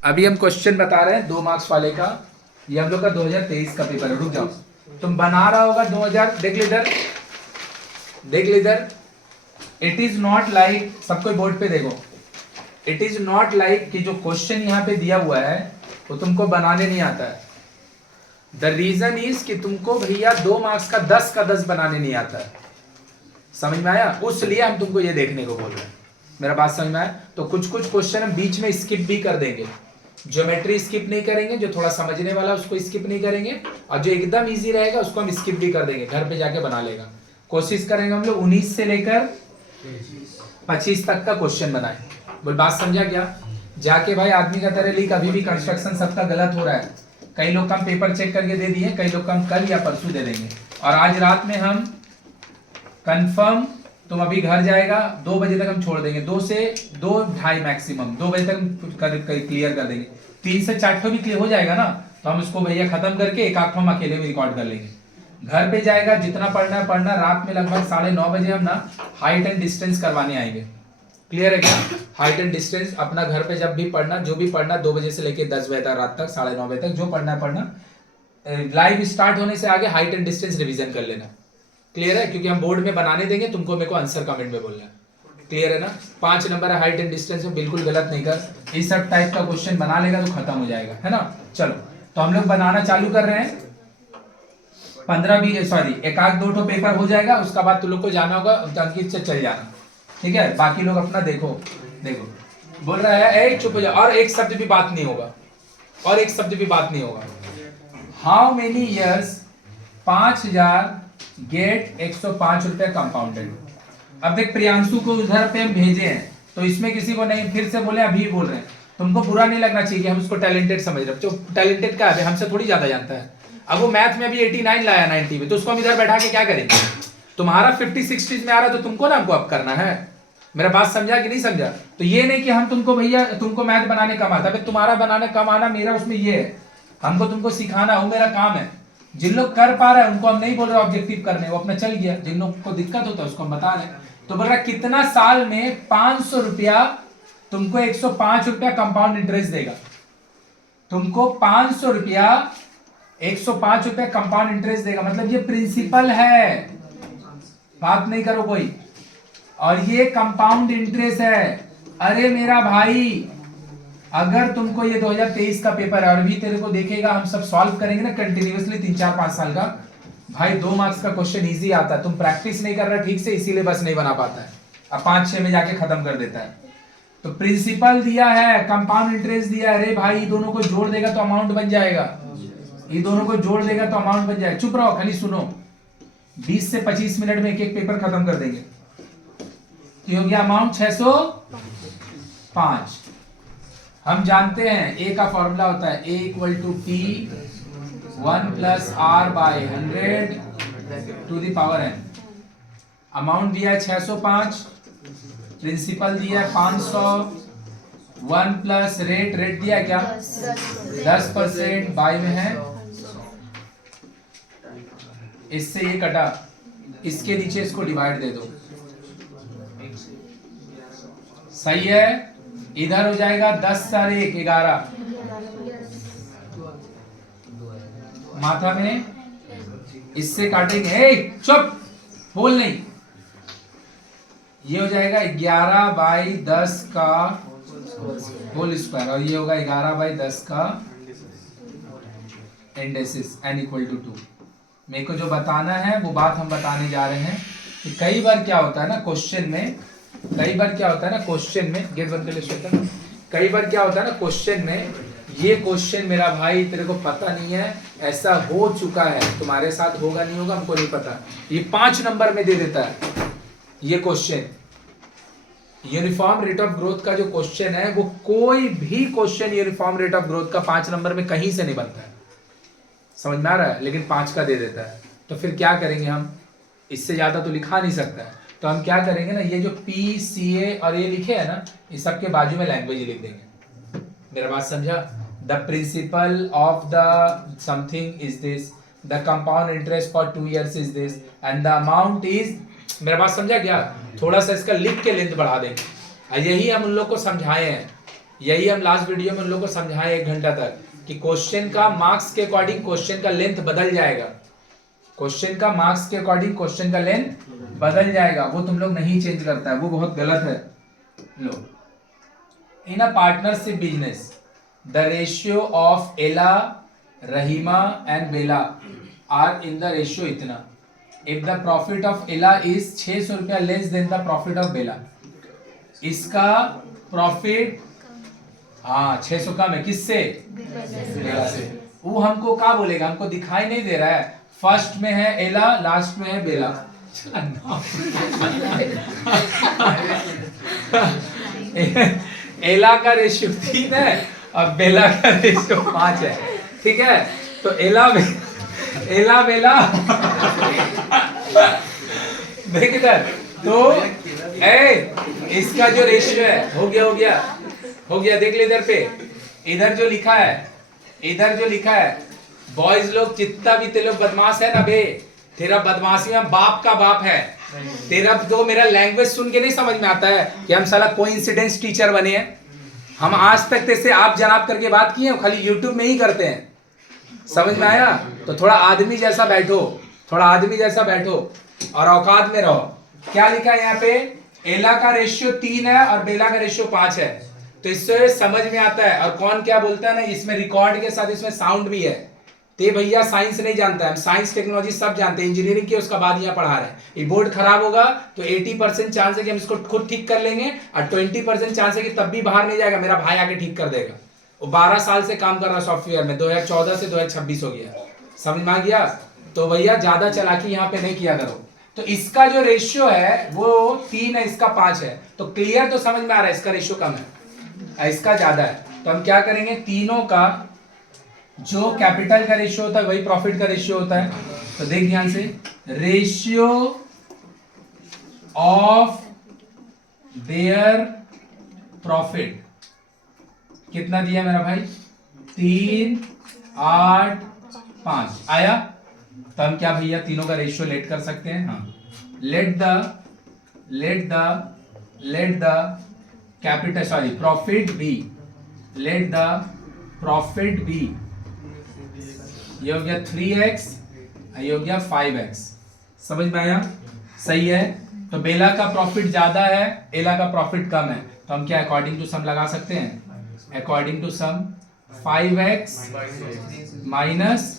अभी हम क्वेश्चन बता रहे हैं 2 मार्क्स वाले का। ये हम लोग का 2023 का पेपर है। रुक जाओ, तुम बना रहा होगा 2000। देख लो इधर, देख लो इधर। इट इज नॉट लाइक, सबको बोर्ड पे देखो। इट इज नॉट लाइक कि जो क्वेश्चन यहाँ पे दिया हुआ है वो तुमको बनाने नहीं आता है। द रीजन इज कि तुमको भैया 2 मार्क्स का 10 का 10 बनाने नहीं आता है। समझ में आया? उसलिए हम तुमको ये देखने को बोल रहे हैं। मेरा बात समझ में आया? तो कुछ कुछ क्वेश्चन हम बीच में स्किप भी कर देंगे। ज्योमेट्री स्किप नहीं करेंगे, जो थोड़ा समझने वाला उसको स्किप नहीं करेंगे, और जो एकदम इजी रहेगा उसको हम स्किप भी कर देंगे। घर पे जाके बना लेगा। कोशिश करेंगे हम लोग 19 से लेकर 25 तक का क्वेश्चन बनाए। बोल बात समझा क्या? जाके भाई आदमी का तरह लीक, अभी भी कंस्ट्रक्शन सबका गलत हो रहा है। कई लोग का हम पेपर चेक करके दे दिए, कई लोग का हम कल या परसों दे देंगे। और आज रात में हम कंफर्म, तुम अभी घर जाएगा 2 बजे तक हम छोड़ देंगे। 2 से 2:30 मैक्सिमम 2 बजे तक हम क्लियर कर देंगे। 3 से 4 भी क्लियर हो जाएगा ना, तो हम इसको भैया खत्म करके एक आंख हम अकेले में रिकॉर्ड कर लेंगे। घर पे जाएगा, जितना पढ़ना है पढ़ना। रात में लगभग 9:30 बजे हम ना हाइट एंड डिस्टेंस करवाने आएंगे। क्लियर है क्या? हाइट एंड डिस्टेंस अपना घर पे जब भी पढ़ना, जो भी पढ़ना 2 बजे से लेकर 10 बजे तक, रात तक 9:30 बजे तक जो पढ़ना है पढ़ना। लाइव स्टार्ट होने से आगे हाइट एंड डिस्टेंस रिवीजन कर लेना। क्लियर है? क्योंकि हम बोर्ड में बनाने देंगे तुमको, मेरे को आंसर कमेंट में बोलना है। क्लियर है ना? 5 नंबर है हाइट एंड डिस्टेंस में, बिल्कुल गलत नहीं कर। इस सब टाइप का क्वेश्चन बना लेगा तो खत्म हो जाएगा, है ना? चलो, तो हम लोग बनाना चालू कर रहे हैं। 15-20 सॉरी, एक आध 2 ठो पेपर हो जाएगा, उसका बाद तुम लोग को जाना होगा अंकित से चल जाना। ठीक है? बाकी लोग अपना देखो। देखो बोल रहा है ए चुप हो जा, और एक शब्द भी बात नहीं होगा, और एक शब्द भी बात नहीं होगा। हाउ मेनी ईयर्स 5000 गेट 105 रुपए कंपाउंडेड। अब देख, प्रियांशु को उधर पे हम भेजे हैं, तो इसमें किसी को नहीं, फिर से बोले अभी बोल रहे हैं। तुमको बुरा नहीं लगना चाहिए कि हम उसको टैलेंटेड समझ रहे हैं। जो टैलेंटेड का है हमसे थोड़ी ज्यादा जानता है। अब वो मैथ में अभी 89 लाया 90 में, तो उसको हम इधर बैठा के क्या करेंगे? तुम्हारा 50-60 में आ रहा है, तो तुमको ना हमको अब करना है। मेरा बात समझा कि नहीं समझा? तो ये नहीं कि हम तुमको भैया तुमको मैथ बनाने कम आता है, तुम्हारा बनाने कम आना मेरा उसमें ये है, हमको तुमको सिखाना, वो मेरा काम है। जिन लोग कर पा रहे हैं उनको हम नहीं बोल रहे ऑब्जेक्टिव करने, वो अपना चल गया। जिन लोग को दिक्कत होता है उसको हम बता रहे हैं। तो बोल रहा कितना साल में 500 रुपया तुमको 105 रुपया कंपाउंड इंटरेस्ट देगा। तुमको 500 रुपया 105 रुपया कंपाउंड इंटरेस्ट देगा, मतलब ये प्रिंसिपल है, बात नहीं करो कोई। और ये कंपाउंड इंटरेस्ट है। अरे मेरा भाई, अगर तुमको ये 2023 का पेपर है और अभी तेरे को देखेगा, हम सब सॉल्व करेंगे ना कंटिन्यूअसली 3-4-5 साल का, भाई 2 मार्क्स का क्वेश्चन इजी आता है। तुम प्रैक्टिस नहीं कर रहा ठीक से, इसीलिए बस नहीं बना पाता है, अब 5-6 में जाके खत्म कर देता है। तो प्रिंसिपल दिया है, कंपाउंड इंटरेस्ट दिया है। अरे भाई, दोनों को जोड़ देगा तो अमाउंट बन जाएगा, ये दोनों को जोड़ देगा तो अमाउंट बन जाएगा। चुप रहो, खाली सुनो। 20 से 25 मिनट में एक एक पेपर खत्म कर देंगे। हो गया अमाउंट 605। हम जानते हैं ए का फॉर्मूला होता है A = P 1 + R/100 to the power n। Amount दिया है 605, प्रिंसिपल दिया है 500, 1 प्लस रेट दिया है क्या 10%, बाय में है। इससे ये कटा, इसके नीचे इसको डिवाइड दे दो, सही है। इधर हो जाएगा 10 × 1 11, माथा में इससे काटेंगे। चुप, बोल नहीं। ये हो जाएगा 11/10 का होल स्क्वायर, और ये होगा 11/10 का इंडेसिस n = 2। मेरे को जो बताना है वो बात हम बताने जा रहे हैं कि कई बार क्या होता है ना क्वेश्चन में, कई बार क्या होता है ना क्वेश्चन में, गेट बंद कर ले श्वेता। कई बार क्या होता है ना क्वेश्चन में, ये क्वेश्चन मेरा भाई तेरे को पता नहीं है, ऐसा हो चुका है, तुम्हारे साथ होगा नहीं होगा हमको नहीं पता। ये 5 नंबर में दे देता है ये question. Uniform rate of growth का जो क्वेश्चन है, वो कोई भी question uniform rate of growth का 5 नंबर में कहीं से नहीं बनता है, समझ में आ रहा है? लेकिन 5 का दे देता है। तो फिर क्या करेंगे हम? इससे ज्यादा तो लिखा नहीं सकता है, तो हम क्या करेंगे ना, ये जो PCA और ये लिखे है ना, इस सब के बाजू में लैंग्वेज लिख देंगे। मेरा बात समझा? The principle of the something is this, the compound interest for 2 years is this, and the amount is. मेरा बात समझा क्या? थोड़ा सा इसका लिख के लेंथ बढ़ा देंगे। यही हम उन लोग को समझाए हैं यही हम लास्ट वीडियो में उन लोगों को समझाएं 1 घंटा तक कि क्वेश्चन का मार्क्स के अकॉर्डिंग क्वेश्चन का लेंथ बदल जाएगा। क्वेश्चन का मार्क्स के अकॉर्डिंग क्वेश्चन का लेंथ बदल जाएगा, वो तुम लोग नहीं चेंज करता है, वो बहुत गलत है। लो, in a partnership business the ratio of Ella, Rahima and Bella are in the ratio इतना। If the profit of Ella is 600 रुपया less than the profit of Bella, इसका प्रॉफिट हाँ 600 कम है किससे? बेला से। वो हमको क्या बोलेगा, हमको दिखाई नहीं दे रहा है, फर्स्ट में है एला, लास्ट में है बेला। एला का रेशियो 3 है और बेला का रेशियो 5 है, ठीक है? तो एला बेला देख इधर, तो इसका जो रेशियो है हो गया, देख ले इधर पे, इधर जो लिखा है बॉयज लोग जितना भी ते लोग बदमाश है ना बे, तेरा बदमाशी में बाप का बाप है। तेरा तो मेरा लैंग्वेज सुन के नहीं समझ में आता है कि हम साला कोइंसिडेंस टीचर बने हैं। हम आज तक जैसे आप जनाब करके बात किए खाली यूट्यूब में ही करते हैं, समझ में आया? तो थोड़ा आदमी जैसा बैठो और औकात में रहो। क्या लिखा है यहाँ पे? एला का रेशियो 3 है और बेला का रेशियो 5 है, तो इससे समझ में आता है। और कौन क्या बोलता है ना, इसमें रिकॉर्ड के साथ इसमें साउंड भी है। ते भैया साइंस नहीं जानता है, हम साइंस टेक्नोलॉजी सब जानते हैं, इंजीनियरिंग की उसका बाद यहाँ पढ़ा रहे हैं। ये बोर्ड खराब होगा तो 80% चांस है कि हम इसको खुद ठीक कर लेंगे और 20% चांस है कि तब भी बाहर नहीं जाएगा, मेरा भाई आके ठीक कर देगा। वो 12 साल से काम कर रहा है सॉफ्टवेयर में, 2014 से 2026 हो गया, समझ में आ गया? तो भैया ज्यादा चालाकी यहाँ पे नहीं किया करो। तो इसका जो रेशियो है वो 3 है, इसका 5 है, तो क्लियर तो समझ में आ रहा है इसका रेशियो कम है, इसका ज्यादा है। तो हम क्या करेंगे, तीनों का जो कैपिटल का रेशियो होता है वही प्रॉफिट का रेशियो होता है। तो देख ध्यान से, रेशियो ऑफ देयर प्रॉफिट कितना दिया मेरा भाई? 3, 8, 5 आया। तो हम क्या भैया तीनों का रेशियो लेट कर सकते हैं। हाँ, let the capital profit be, let the profit be, ये हो गया 3x, ये हो गया 5x। समझ में आया? सही है। तो बेला का प्रॉफिट ज्यादा है, एला का प्रॉफिट कम है, तो हम क्या अकॉर्डिंग टू सम लगा सकते हैं? According to sum 5x minus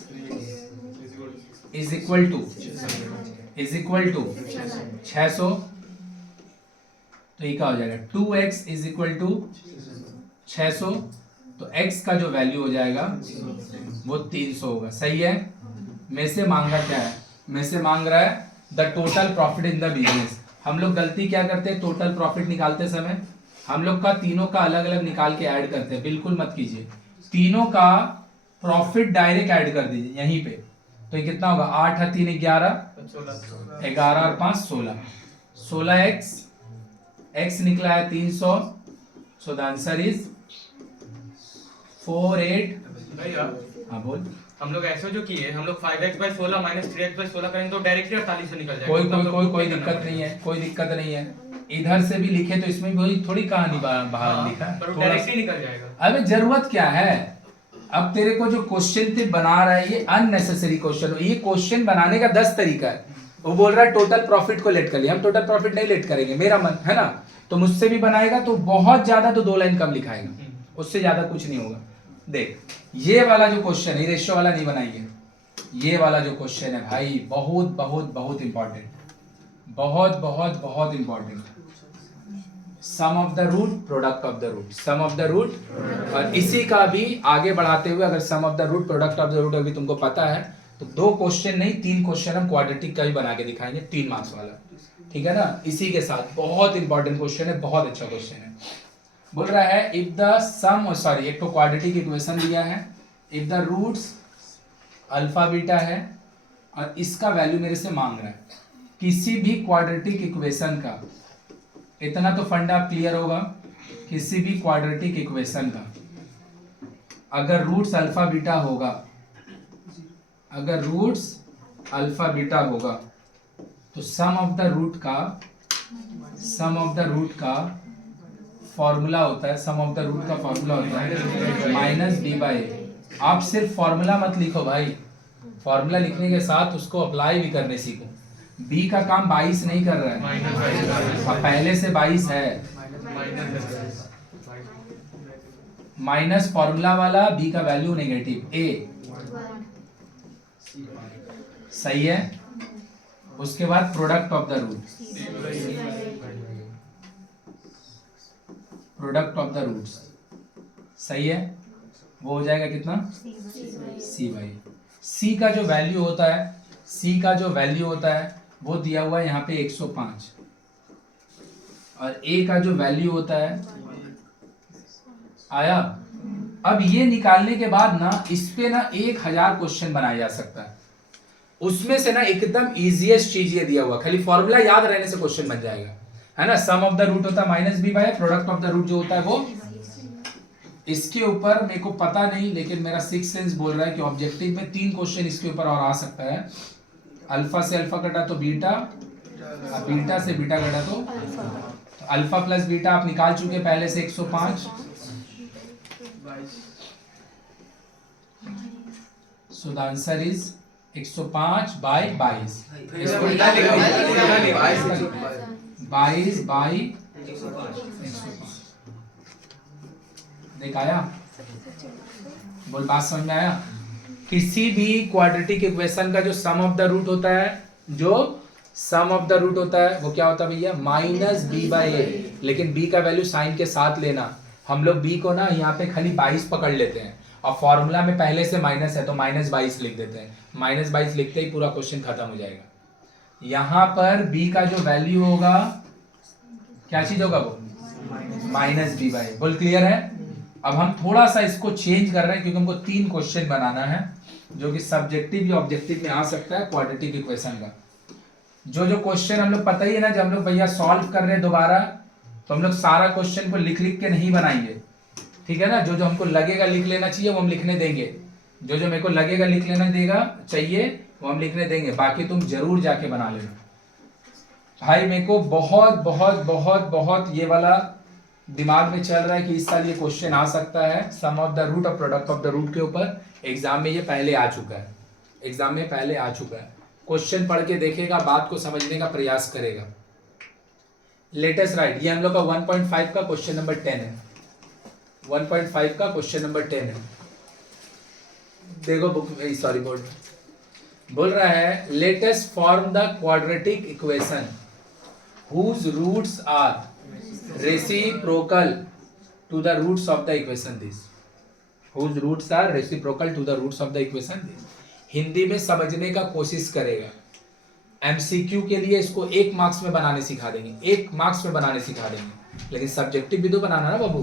is equal to 600, तो ये क्या हो जाएगा? 2x इज इक्वल टू 600, तो x का जो वैल्यू हो जाएगा वो 300 होगा। सही है। में से मांगा क्या है? में से मांग रहा है the total profit in the business. हम लोग गलती क्या करते हैं, टोटल प्रॉफिट निकालते समय हम लोग का तीनों का अलग अलग निकाल के ऐड करते हैं। बिल्कुल मत कीजिए, तीनों का प्रॉफिट डायरेक्ट ऐड कर दीजिए यहीं पे। तो ये कितना होगा? 8 और 3 11, 11 और 5 16, 16x, x निकला है 300, सो द आंसर इज 48। हाँ बोल। हम लोग ऐसे जो किए, हम लोग 5x/16 माइनस 3x/16 करेंगे तो डायरेक्टली 48 से निकल जाएगा। कोई दिक्कत नहीं है, कोई दिक्कत नहीं है। इधर से भी लिखे तो इसमें भी थोड़ी कहानी बाहर लिखा है, पर डायरेक्टली निकल जाएगा। अबे जरूरत क्या है? अब तेरे को जो क्वेश्चन ते बना रहा है ये अननेसेसरी क्वेश्चन। ये क्वेश्चन बनाने का 10 तरीका है। वो बोल रहा है टोटल प्रॉफिट को लेट कर लिया, हम टोटल प्रॉफिट नहीं लेट करेंगे, मेरा मन है ना। तो मुझसे भी बनाएगा तो बहुत ज्यादा तो 2 लाइन कम लिखाएगा, उससे ज्यादा कुछ नहीं होगा। देख ये वाला जो क्वेश्चन है, रेशियो वाला नहीं बनाएंगे, ये वाला जो क्वेश्चन है भाई बहुत बहुत बहुत इंपॉर्टेंट, बहुत important. Sum of the root, product of the root, sum of the root. और इसी का भी आगे बढ़ाते हुए अगर sum of the root, product of the root अभी तुमको पता है तो 2 क्वेश्चन नहीं 3 क्वेश्चन हम क्वाड्रेटिक का भी बना के दिखाएंगे, 3 मार्क्स वाला, ठीक है ना। इसी के साथ बहुत इंपॉर्टेंट क्वेश्चन है, बहुत अच्छा क्वेश्चन है। बोल रहा है इफ द सम, सॉरी एक तो क्वाड्रेटिक इक्वेशन दिया है, if the roots alpha beta है और इसका वैल्यू मेरे से मांग रहा है। किसी भी क्वाड्रेटिक इक्वेशन का, इतना तो फंडा क्लियर होगा, किसी भी क्वाड्रेटिक इक्वेशन का अगर रूट्स अल्फा बीटा होगा, अगर रूट्स अल्फा बीटा होगा तो सम ऑफ द रूट का फॉर्मूला होता है, सम ऑफ द रूट का फॉर्मूला होता है माइनस बी बाई ए। आप सिर्फ फॉर्मूला मत लिखो भाई, फॉर्मूला लिखने के साथ उसको अप्लाई भी करने सीखो। बी का काम 22 नहीं कर रहा है, अब पहले से 22 है, माइनस फॉर्मूला वाला बी का वैल्यू नेगेटिव, ए सही है। उसके बाद product of the root, product of the roots सही है, वो हो जाएगा कितना सी बाई। सी का जो वैल्यू होता है, सी का जो वैल्यू होता है वो दिया हुआ है यहाँ पे 105, और ए का जो वैल्यू होता है आया। अब ये निकालने के बाद ना इस पे ना 1000 क्वेश्चन बनाया जा सकता है, उसमें से ना एकदम इजीएस्ट चीज ये दिया हुआ, खाली फॉर्मूला याद रहने से क्वेश्चन बन जाएगा, है ना। सम ऑफ द रूट होता है minus b by, product of the root जो होता है वो, इसके ऊपर मेरे को पता नहीं लेकिन मेरा सिक्स सेंस बोल रहा है कि ऑब्जेक्टिव में 3 क्वेश्चन इसके ऊपर और आ सकता है। अल्फा से अल्फा कटा तो बीटा, और बीटा से बीटा कटा तो अल्फा प्लस बीटा आप निकाल चुके पहले से 105, so the answer is 105 by 22, 22 by 105। देख आया, बोल बात समझ में आया। किसी भी क्वाड्रेटिक इक्वेशन का जो सम ऑफ द रूट होता है, जो सम ऑफ द रूट होता है वो क्या होता है भैया, माइनस बी बाई ए, लेकिन बी का वैल्यू साइन के साथ लेना। हम लोग बी को ना यहाँ पे खाली 22 पकड़ लेते हैं, और फॉर्मूला में पहले से माइनस है तो माइनस 22 लिख देते हैं, माइनस 22 लिखते ही पूरा क्वेश्चन खत्म हो जाएगा। यहाँ पर बी का जो वैल्यू होगा क्या चीज होगा, वो माइनस बी बाई। बोल क्लियर है। अब हम थोड़ा सा इसको चेंज कर रहे हैं क्योंकि हमको 3 क्वेश्चन बनाना है जो कि सब्जेक्टिव या ऑब्जेक्टिव में आ सकता है क्वाड्रेटिक इक्वेशन का। जो क्वेश्चन हम लोग पता ही है ना, जब हम लोग भैया सॉल्व कर रहे हैं दोबारा, तो हम लोग सारा क्वेश्चन को लिख लिख के नहीं बनाएंगे, ठीक है ना। जो हमको लगेगा लिख लेना चाहिए वो हम लिखने देंगे, जो मेरे को लगेगा लिख लेना देगा चाहिए वो हम लिखने देंगे, बाकी तुम जरूर जाके बना लेना। भाई मेरे को बहुत बहुत बहुत बहुत ये वाला दिमाग में चल रहा है कि इस साल ये क्वेश्चन आ सकता है, सम ऑफ द रूट और प्रोडक्ट ऑफ द रूट के ऊपर। एग्जाम में ये पहले आ चुका है, एग्जाम में पहले आ चुका है। क्वेश्चन पढ़ के देखेगा, बात को समझने का प्रयास करेगा। लेटेस्ट राइट, ये हम लोग का 1.5 का क्वेश्चन नंबर 10 है, 1.5 का क्वेश्चन नंबर 10 है। देखो बुक, सॉरी बोल रहा है latest form the quadratic equation whose roots are reciprocal to the roots of the equation this, whose roots are reciprocal to the roots of the equation this। Hindi में समझने का कोशिश करेगा। एमसीक्यू के लिए इसको 1 मार्क्स में बनाने सिखा देंगे, 1 मार्क्स में बनाने सिखा देंगे, लेकिन सब्जेक्टिव भी तो बनाना ना बाबू।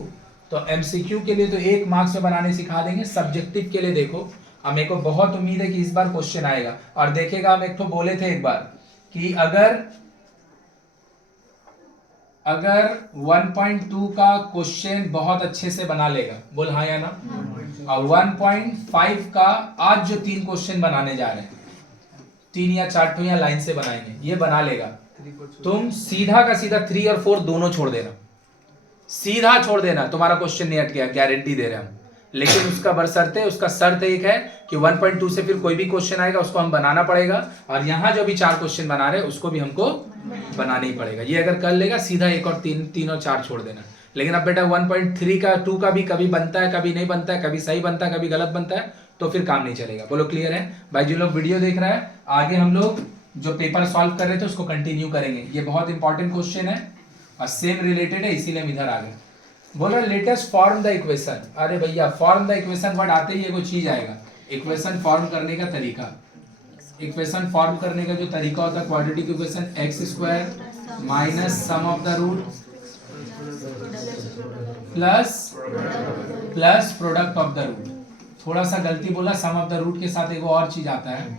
तो एमसीक्यू के लिए तो 1 मार्क्स में बनाने सिखा देंगे, सब्जेक्टिव के लिए देखो। अब मेरे को बहुत उम्मीद है कि इस बार क्वेश्चन आएगा। और देखेगा, हम एक तो बोले थे एक बार कि अगर 1.2 का क्वेश्चन बहुत अच्छे से बना लेगा, बोल हाँ या ना, और 1.5 का आज जो 3 क्वेश्चन बनाने जा रहे हैं, 3 या 4 तो यहाँ लाइन से बनाएंगे, ये बना लेगा, तुम सीधा का सीधा 3 और 4 दोनों छोड़ देना, सीधा छोड़ देना, तुम्हारा क्वेश्चन नहीं अटकेगा, गारंटी दे रहे हैं हम। लेकिन उसका बशर्ते, उसका शर्त एक है कि 1.2 से फिर कोई भी क्वेश्चन आएगा उसको हम बनाना पड़ेगा, और यहाँ जो भी 4 क्वेश्चन बना रहे हैं उसको भी हमको बनाना ही पड़ेगा। ये अगर कर लेगा, सीधा 1 और 3 और 4 छोड़ देना। लेकिन अब बेटा 1.3 का 2 का भी कभी बनता है, कभी नहीं बनता है, कभी सही बनता है, कभी गलत बनता है, तो फिर काम नहीं चलेगा। बोलो क्लियर है भाई। जो लोग वीडियो देख रहा है, आगे हम लोग जो पेपर सॉल्व कर रहे थे उसको कंटिन्यू करेंगे। ये बहुत इंपॉर्टेंट क्वेश्चन है और सेम रिलेटेड है, इसीलिए हम इधर आ गए। बोल रहा लेटेस्ट फॉर्म द इक्वेशन। अरे भैया फॉर्म द इक्वेशन वर्ड आते ही कोई चीज आएगा, इक्वेशन फॉर्म करने का तरीका। इक्वेशन फॉर्म करने का जो तरीका होता है quadratic equation, x² minus sum of the root plus product of the root. थोड़ा सा गलती बोला, सम ऑफ द रूट के साथ एक और चीज आता है,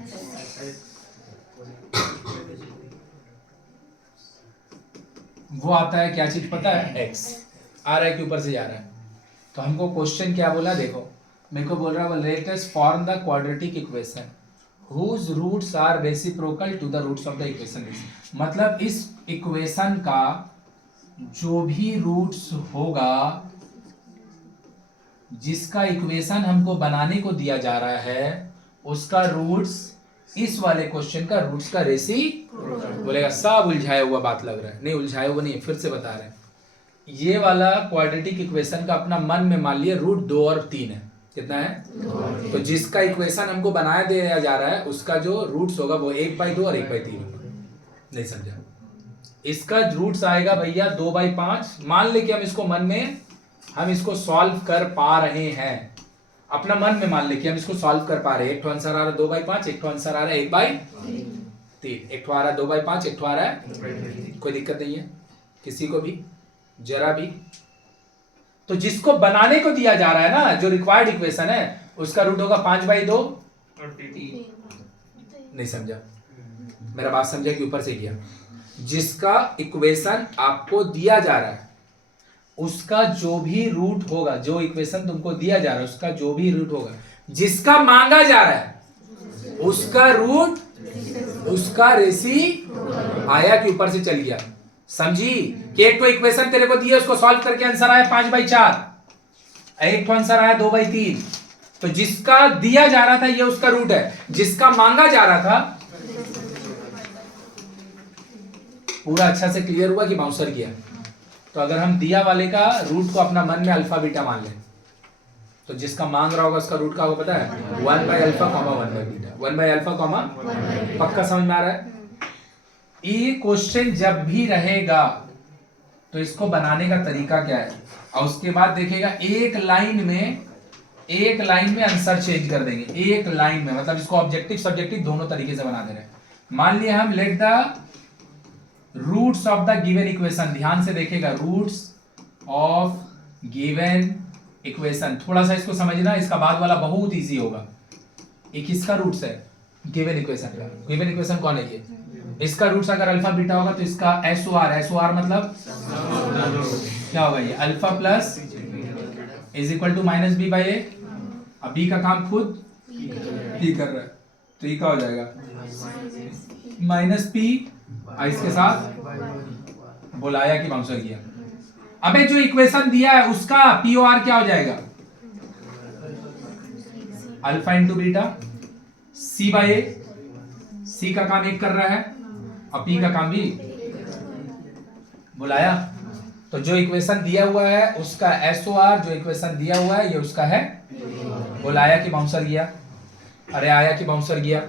वो आता है क्या चीज पता है, x आ रहा है कि ऊपर से जा रहा है। तो हमको क्वेश्चन क्या बोला, देखो मेरे को बोल रहा है latest form the quadratic equation whose roots are reciprocal to the roots of the equation। मतलब इस इक्वेशन का जो भी रूट्स होगा जिसका इक्वेशन हमको बनाने को दिया जा रहा है उसका रूट्स इस वाले क्वेश्चन का रूट्स का रेसी बोलेगा। सब उलझाया हुआ बात लग रहा है, नहीं उलझाया हुआ नहीं है, फिर से बता रहे हैं। ये वाला क्वाड्रेटिक इक्वेशन का अपना मन में मान लिया रूट 2 और 3 है। कितना है? तो जिसका इक्वेशन हमको बनाया दिया जा रहा है उसका जो रूट्स होगा वो 1/2 और 1/3 होगा। नहीं समझा? इसका रूट्स आएगा भैया 2/5। मान ले कि हम इसको मन में हम इसको सॉल्व कर पा रहे हैं, अपना मन में मान ले कि हम इसको सॉल्व कर पा रहे हैं। एक तो आंसर आ रहा है 2/5, एक तो आंसर आ रहा है 1/3, एक तो आ रहा है 2/5, एक तो आ रहा है। कोई दिक्कत नहीं है किसी को भी, जरा भी। तो जिसको बनाने को दिया जा रहा है ना, जो रिक्वायर्ड इक्वेशन है, उसका रूट होगा 5/2 और 3। नहीं समझा? मेरा बात समझा कि ऊपर से किया? जिसका इक्वेशन आपको दिया जा रहा है उसका जो भी रूट होगा, जो इक्वेशन तुमको दिया जा रहा है उसका जो भी रूट होगा, जिसका मांगा जा रहा है उसका रूट, उसका रेसी आया कि ऊपर से चल गया। समझी? कि एक तो इक्वेशन तेरे को दिया, उसको सॉल्व करके आंसर आया 5/4, एक तो आंसर आया 2/3। तो जिसका दिया जा रहा था ये उसका रूट है, जिसका मांगा जा रहा था। पूरा अच्छा से क्लियर हुआ कि बाउंसर किया? तो अगर हम दिया वाले का रूट को अपना मन में अल्फा बीटा मान लें, तो जिसका मांग रहा होगा उसका रूट का होगा पता है 1/α, 1/बीटा, 1/α, पक्का समझ में आ रहा है? ये क्वेश्चन जब भी रहेगा तो इसको बनाने का तरीका क्या है, और उसके बाद देखिएगा एक लाइन में आंसर चेंज कर देंगे। एक लाइन में मतलब इसको ऑब्जेक्टिव सब्जेक्टिव दोनों तरीके से बना दे रहे हैं। मान लिया हम let the roots of the given equation, ध्यान से देखिएगा, रूट्स ऑफ गिवन इक्वेशन। थोड़ा सा इसको समझना, इसका बाद वाला बहुत इजी होगा। एक किसका रूट्स है? गिवन इक्वेशन का। गिवन इक्वेशन कौन है ये? इसका रूट्स अगर अल्फा बीटा होगा तो इसका SOR मतलब क्या होगा? ये alpha plus is equal to -b/a। अब b का काम खुद p कर रहा है, तो ये क्या हो जाएगा? -p। इसके साथ बुलाया कि बाउंसर किया। अबे जो इक्वेशन दिया है उसका POR क्या हो जाएगा? Alpha into beta c/a। c का काम एक कर रहा है और p का काम भी बुलाया। तो जो इक्वेशन दिया हुआ है उसका SOR, जो इक्वेशन दिया हुआ है ये उसका है बुलाया कि बाउंसर गया। अरे आया कि बाउंसर गया।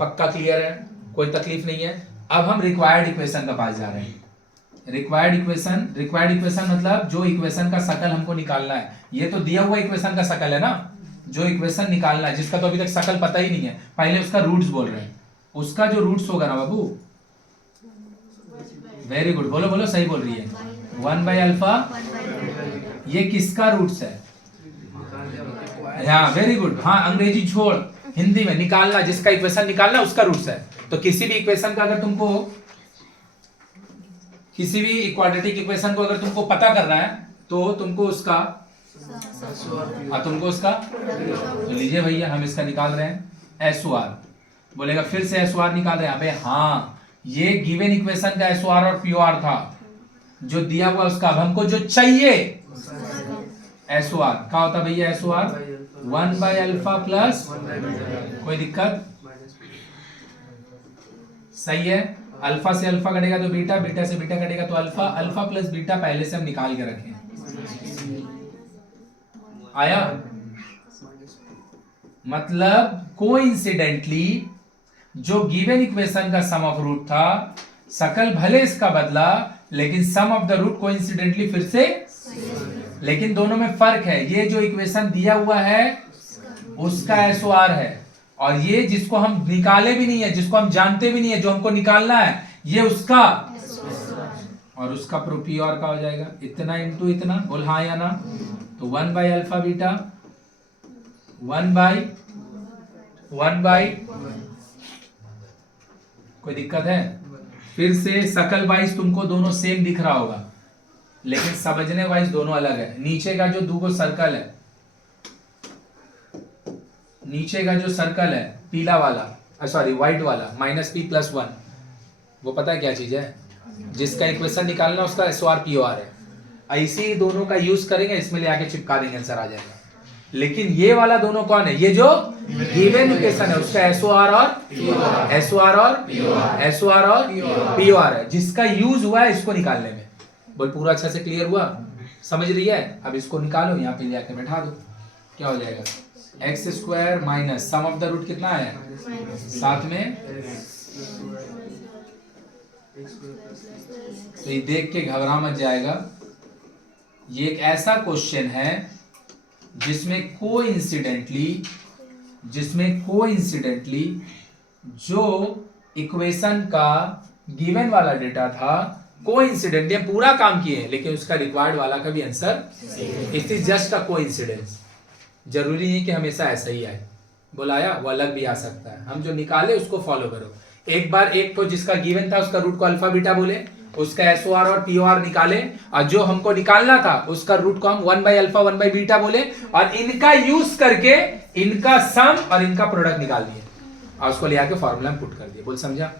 पक्का क्लियर है? कोई तकलीफ नहीं है? अब हम रिक्वायर्ड इक्वेशन का पास जा रहे हैं। रिक्वायर्ड इक्वेशन मतलब जो इक्वेशन का शकल हमको निकालना है। ये तो दिया हुआ इक्वेशन का शकल है ना, जो इक्वेशन निकालना है, जिसका तो अभी तक शकल पता ही नहीं है, पहले उसका रूट्स बोल रहे हैं। उसका जो रूट्स होगा ना बाबू, वेरी गुड, बोलो बोलो, सही बोल रही है, 1/α। ये किसका रूट्स है? हाँ वेरी गुड। हाँ अंग्रेजी छोड़, हिंदी में निकालना, जिसका इक्वेशन निकालना उसका रूट्स है। तो किसी भी इक्वेशन का अगर तुमको, किसी भी क्वाड्रेटिक इक्वेशन को अगर तुमको पता करना है तो तुमको उसका तो लीजिए भैया हम इसका निकाल रहे हैं SOR। बोलेगा फिर से SOR निकाल रहे हैं। अबे हाँ, ये गिवन इक्वेशन का SOR और POR था जो दिया हुआ उसका। अब हमको जो चाहिए SOR क्या होता भैया? SOR 1/α प्लस, कोई दिक्कत? सही है। अल्फा से अल्फा कटेगा तो बीटा, बीटा से बीटा कटेगा तो अल्फा, अल्फा प्लस बीटा पहले से हम निकाल के रखे। आया? मतलब कोइंसिडेंटली जो गिवन इक्वेशन का सम ऑफ रूट था, शकल भले इसका बदला लेकिन सम ऑफ द रूट कोइंसिडेंटली फिर से, लेकिन दोनों में फर्क है। ये जो इक्वेशन दिया हुआ है उसका SOR है, और ये जिसको हम निकाले भी नहीं है, जिसको हम जानते भी नहीं है, जो हमको निकालना है, ये उसका, और उसका POR का हो जाएगा इतना इंटू इतना। बोल हाँ या ना? तो 1/α बीटा 1/1 कोई दिक्कत है? फिर से शकल वाइज तुमको दोनों सेम दिख रहा होगा, लेकिन समझने वाइज दोनों अलग है। नीचे का जो दूगो सर्कल है, नीचे का जो सर्कल है पीला वाला, सॉरी व्हाइट वाला, -p + 1, वो पता है क्या चीज है? जिसका इक्वेशन निकालना उसका SOR POR है। ऐसे ही दोनों का यूज करेंगे, इसमें ले आके चिपका देंगे, आंसर आ जाएगा। लेकिन ये वाला दोनों कौन है? ये जो गिवन इक्वेशन है उसका SOR और POR है, जिसका यूज हुआ है इसको निकालने में। बोल पूरा अच्छा से क्लियर हुआ? समझ रही है? अब इसको निकालो, यहाँ पे जाके बैठा दो, क्या हो जाएगा? X square minus sum of the root कितना है? साथ में। तो ये देख के घबरा मत जाएगा, ये एक ऐसा क्वेश्चन है जिसमें कोइंसिडेंटली जो इक्वेशन का गिवन वाला डेटा था कोइंसिडेंटली पूरा काम किए हैं, लेकिन उसका रिक्वायर्ड वाला का भी answer it is just a coincidence. जरूरी नहीं कि हमेशा ऐसा ही आए, बुलाया वो अलग भी आ सकता है। हम जो निकाले उसको फॉलो करो। एक बार एक को जिसका गिवन था उसका रूट को अल्फा बीटा बोले, उसका SOR और POR निकाले, और जो हमको निकालना था उसका रूट को हम 1/अल्फा 1/बीटा बोले, और इनका यूज करके इनका सम और इनका प्रोडक्ट निकाल दिए और उसको ले आके फॉर्मूला में पुट कर दिए। बोल समझा?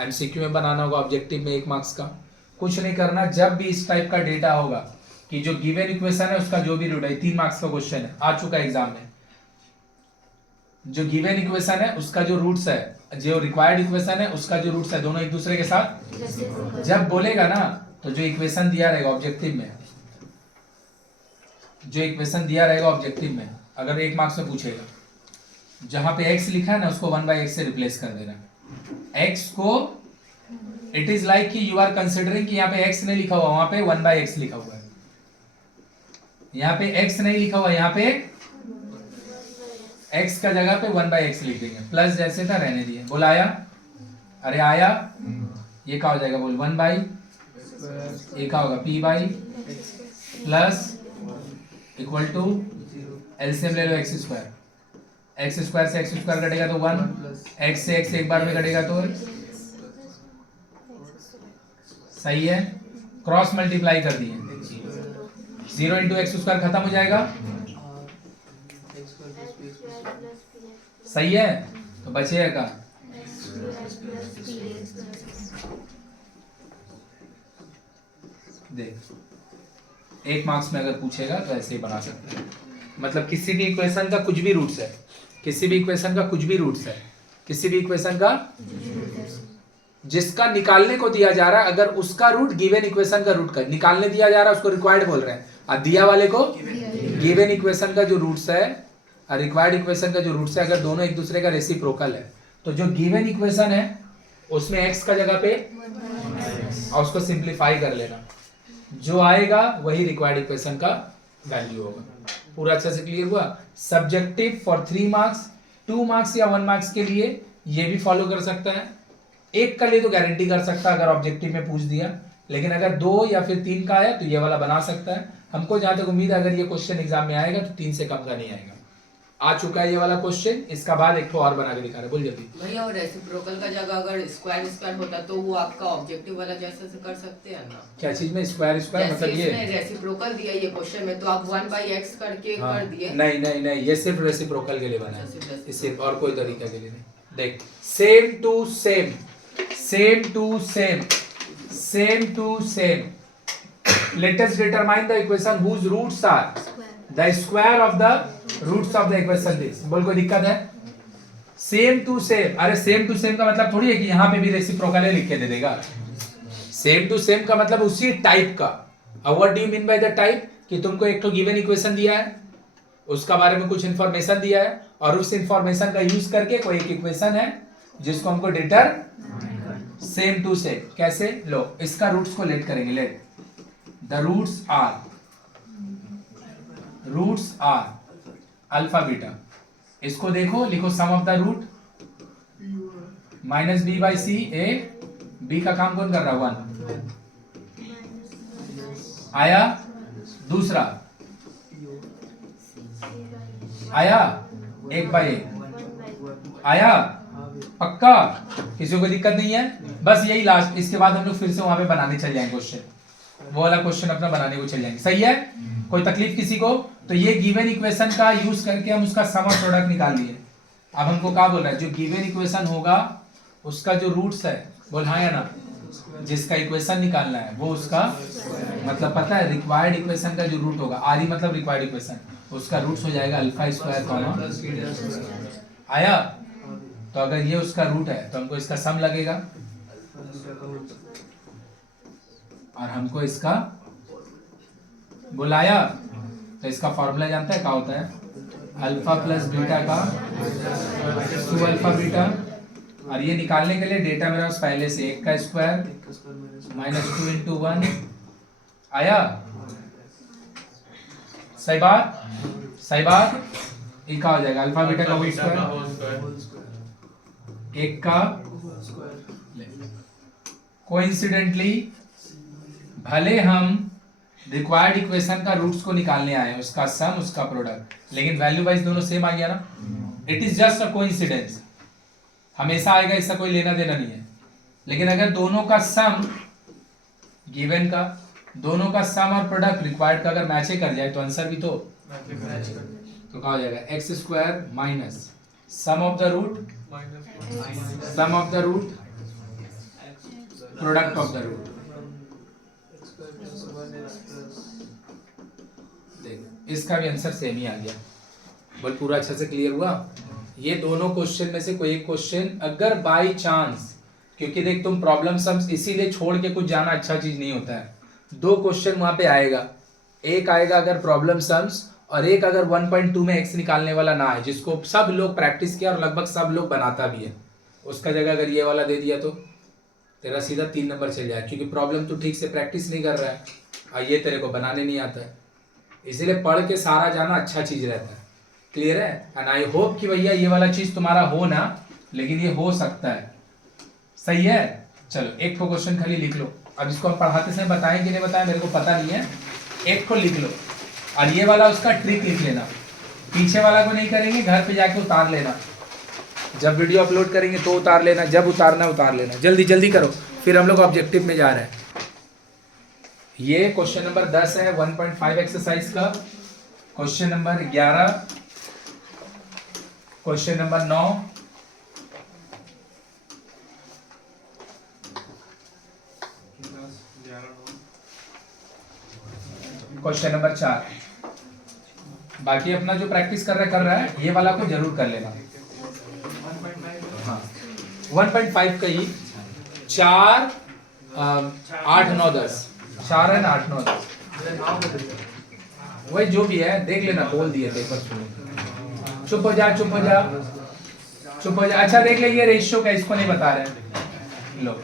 MCQ में बनाना होगा, ऑब्जेक्टिव में 1 मार्क्स का। कुछ नहीं करना, जब भी इस टाइप का डेटा होगा कि जो गिवन इक्वेशन है उसका जो भी रूट है, 3 मार्क्स का क्वेश्चन है, आ चुका है एग्जाम में। जो गिवन इक्वेशन है उसका जो रूट्स है, जो रिक्वायर्ड इक्वेशन है उसका जो रूट्स है, दोनों एक दूसरे के साथ जब बोलेगा ना, तो जो इक्वेशन दिया रहेगा ऑब्जेक्टिव में, अगर 1 मार्क्स में पूछेगा, जहां पे x लिखा है ना उसको 1/x से रिप्लेस कर देना। x को इट इज लाइक कि यू आर कंसिडरिंग कि यहाँ पे x नहीं लिखा हुआ, वहां पे 1/x लिखा हुआ है। यहाँ पे x नहीं लिखा हुआ, यहाँ पे x का जगह पे 1/x लिख देंगे, प्लस जैसे था रहने दिए। बोल आया? अरे आया? ये क्या हो जाएगा? बोल 1/, ये क्या होगा? p by plus equal to LCM ले लो x स्क्वायर से x स्क्वायर कटेगा तो 1, x से x एक बार में कटेगा तो सही है, क्रॉस मल्टीप्लाई कर दिए, 0 इंटू एक्स स्क्वायर खत्म हो जाएगा, सही है। तो बचेगा देख, 1 मार्क्स में अगर पूछेगा तो ऐसे ही बना सकते हैं। मतलब किसी भी इक्वेशन का कुछ भी रूट्स है, जिसका निकालने को दिया जा रहा है, अगर उसका रूट गिवन इक्वेशन का रूट का निकालने दिया जा रहा है, उसको रिक्वायर्ड बोल रहे हैं, और दिया वाले को गिवन इक्वेशन का जो रूट्स है और रिक्वायर्ड इक्वेशन का जो रूट्स है, अगर दोनों एक दूसरे का रेसिप्रोकल है, तो जो गिवन इक्वेशन है उसमें x का जगह पे और उसको सिंप्लीफाई कर लेना, जो आएगा वही रिक्वायर्ड इक्वेशन का वैल्यू होगा। पूरा अच्छा से क्लियर हुआ? सब्जेक्टिव फॉर 3 मार्क्स, 2 मार्क्स या 1 मार्क्स के लिए ये भी फॉलो कर सकता है। एक का लिए तो गारंटी कर सकता है अगर ऑब्जेक्टिव में पूछ दिया, लेकिन अगर 2 या फिर 3 का है तो ये वाला बना सकता है। हमको जहां तक उम्मीद है अगर ये क्वेश्चन एग्जाम में आएगा तो 3 से कम का नहीं आएगा। आ चुका है ये वाला क्वेश्चन, इसका बाद एक और बना के दिखा रहे, बोल जल्दी। भैया और रेसिप्रोकल का जगह अगर स्क्वायर होता तो वो आपका ऑब्जेक्टिव वाला जैसे से कर सकते हैं ना? क्या चीज में स्क्वायर मतलब ये रेसिप्रोकल दिया ये क्वेश्चन में, तो आप 1/x करके कर दिए। नहीं, ये सिर्फ रेसिप्रोकल के लिए बना है, सिर्फ, और कोई तरीका के लिए नहीं। देख, same to same let us determine the equation whose roots are the square of the roots of the equation this। बोल कोई दिक्कत है? सेम टू सेम, अरे सेम टू सेम का मतलब थोड़ी है कि यहाँ पे भी रेसिप्रोकल है लिख के दे देगा। सेम टू सेम का मतलब उसी टाइप का। अब what do you mean by the type? कि तुमको एक तो गिवन इक्वेशन दिया है, उसका बारे में कुछ इंफॉर्मेशन दिया है, और उस इंफॉर्मेशन का यूज करके कोई एक इक्वेशन है जिसको हमको डेटर सेम टू सेम। कैसे? लो, इसका रूट्स को लेट करेंगे, let the roots are alpha beta. इसको देखो, लिखो sum of the root minus b by c. A b का काम कौन कर रहा है? 1 आया। दूसरा आया 1/1 आया। पक्का? किसी को दिक्कत नहीं है? बस यही लास्ट, इसके बाद हम लोग फिर से वहां पे बनाने चल जाएंगे क्वेश्चन, वो वाला क्वेश्चन अपना बनाने को चल जाएंगे। सही है? कोई तकलीफ किसी को? तो ये गिवन इक्वेशन का यूज करके हम उसका सम और प्रोडक्ट निकाल लिए। अब हमको क्या बोल रहा है? जो गिवन इक्वेशन होगा उसका जो रूट्स है, बोल हाँ या ना, जिसका इक्वेशन निकालना है वो उसका मतलब पता है रिक्वायर्ड इक्वेशन का जो रूट होगा, आर मतलब रिक्वायर्ड इक्वेशन, उसका रूट्स हो जाएगा अल्फा स्क्वायर कॉमा आया। तो अगर ये उसका रूट है तो हमको इसका सम लगेगा और हमको इसका बुलाया, तो इसका फॉर्मूला जानता है क्या होता है, अल्फा प्लस बीटा का 2 अल्फा बीटा, और ये निकालने के लिए डेटा मेरे पास पहले से 1 का स्क्वायर माइनस 2 इंटू 1 आया। सही बात, सही बात। ये क्या हो जाएगा, अल्फा बीटा का होल स्क्वायर 1 का। कोइंसिडेंटली भले हम रिक्वायर्ड इक्वेशन का रूट्स को निकालने आए, उसका सम उसका प्रोडक्ट, लेकिन वैल्यू वाइज दोनों सेम आ गया ना। It is just a coincidence, हमेशा आएगा, इसका कोई लेना देना नहीं है। लेकिन अगर दोनों का सम गिवन का, दोनों का सम और प्रोडक्ट रिक्वायर्ड का अगर मैच कर जाए तो आंसर भी तो क्या हो जाएगा, x square minus sum of the root product of the root. इसका भी आंसर सेम ही आ गया। बोल पूरा अच्छा से क्लियर हुआ। ये दोनों क्वेश्चन में से कोई एक क्वेश्चन अगर बाय चांस, क्योंकि देख तुम प्रॉब्लम सम्स इसीलिए छोड़ के कुछ जाना अच्छा चीज नहीं होता है। 2 क्वेश्चन वहां पे आएगा, एक आएगा अगर प्रॉब्लम सम्स और एक अगर 1.2 में एक्स निकालने वाला ना है, जिसको सब लोग प्रैक्टिस किया और लगभग सब लोग बनाता भी है, उसका जगह अगर ये वाला दे दिया तो तेरा सीधा 3 नंबर चल जाए, क्योंकि प्रॉब्लम तू ठीक से प्रैक्टिस नहीं कर रहा है और ये तेरे को बनाने नहीं आता है। इसीलिए पढ़ के सारा जाना अच्छा चीज रहता है। क्लियर है? एंड आई होप कि भैया ये वाला चीज तुम्हारा हो ना, लेकिन ये हो सकता है। सही है? चलो एक को क्वेश्चन खाली लिख लो। अब इसको हम पढ़ाते समय बताएं कि नहीं बताएं मेरे को पता नहीं है, एक को लिख लो और ये वाला उसका ट्रिक लिख लेना। पीछे वाला को नहीं करेंगे, घर पे जाके उतार लेना, जब वीडियो अपलोड करेंगे तो उतार लेना, जब उतारना उतार लेना। जल्दी जल्दी करो, फिर हम लोग ऑब्जेक्टिव में जा रहे हैं। ये क्वेश्चन नंबर 10 है 1.5 एक्सरसाइज का। Question number 11, question number 9, question number 4। बाकी अपना जो प्रैक्टिस कर रहा है ये वाला को जरूर कर लेना। हाँ 1.5 का ही 4 8 9 10 4 है ना, 8 9 10 वही जो भी है देख लेना, बोल दिए पेपर सुनो। चुप हो जा, चुप हो जा, चुप हो जा। अच्छा देख ले ये रेशियो का, इसको नहीं बता रहे, लो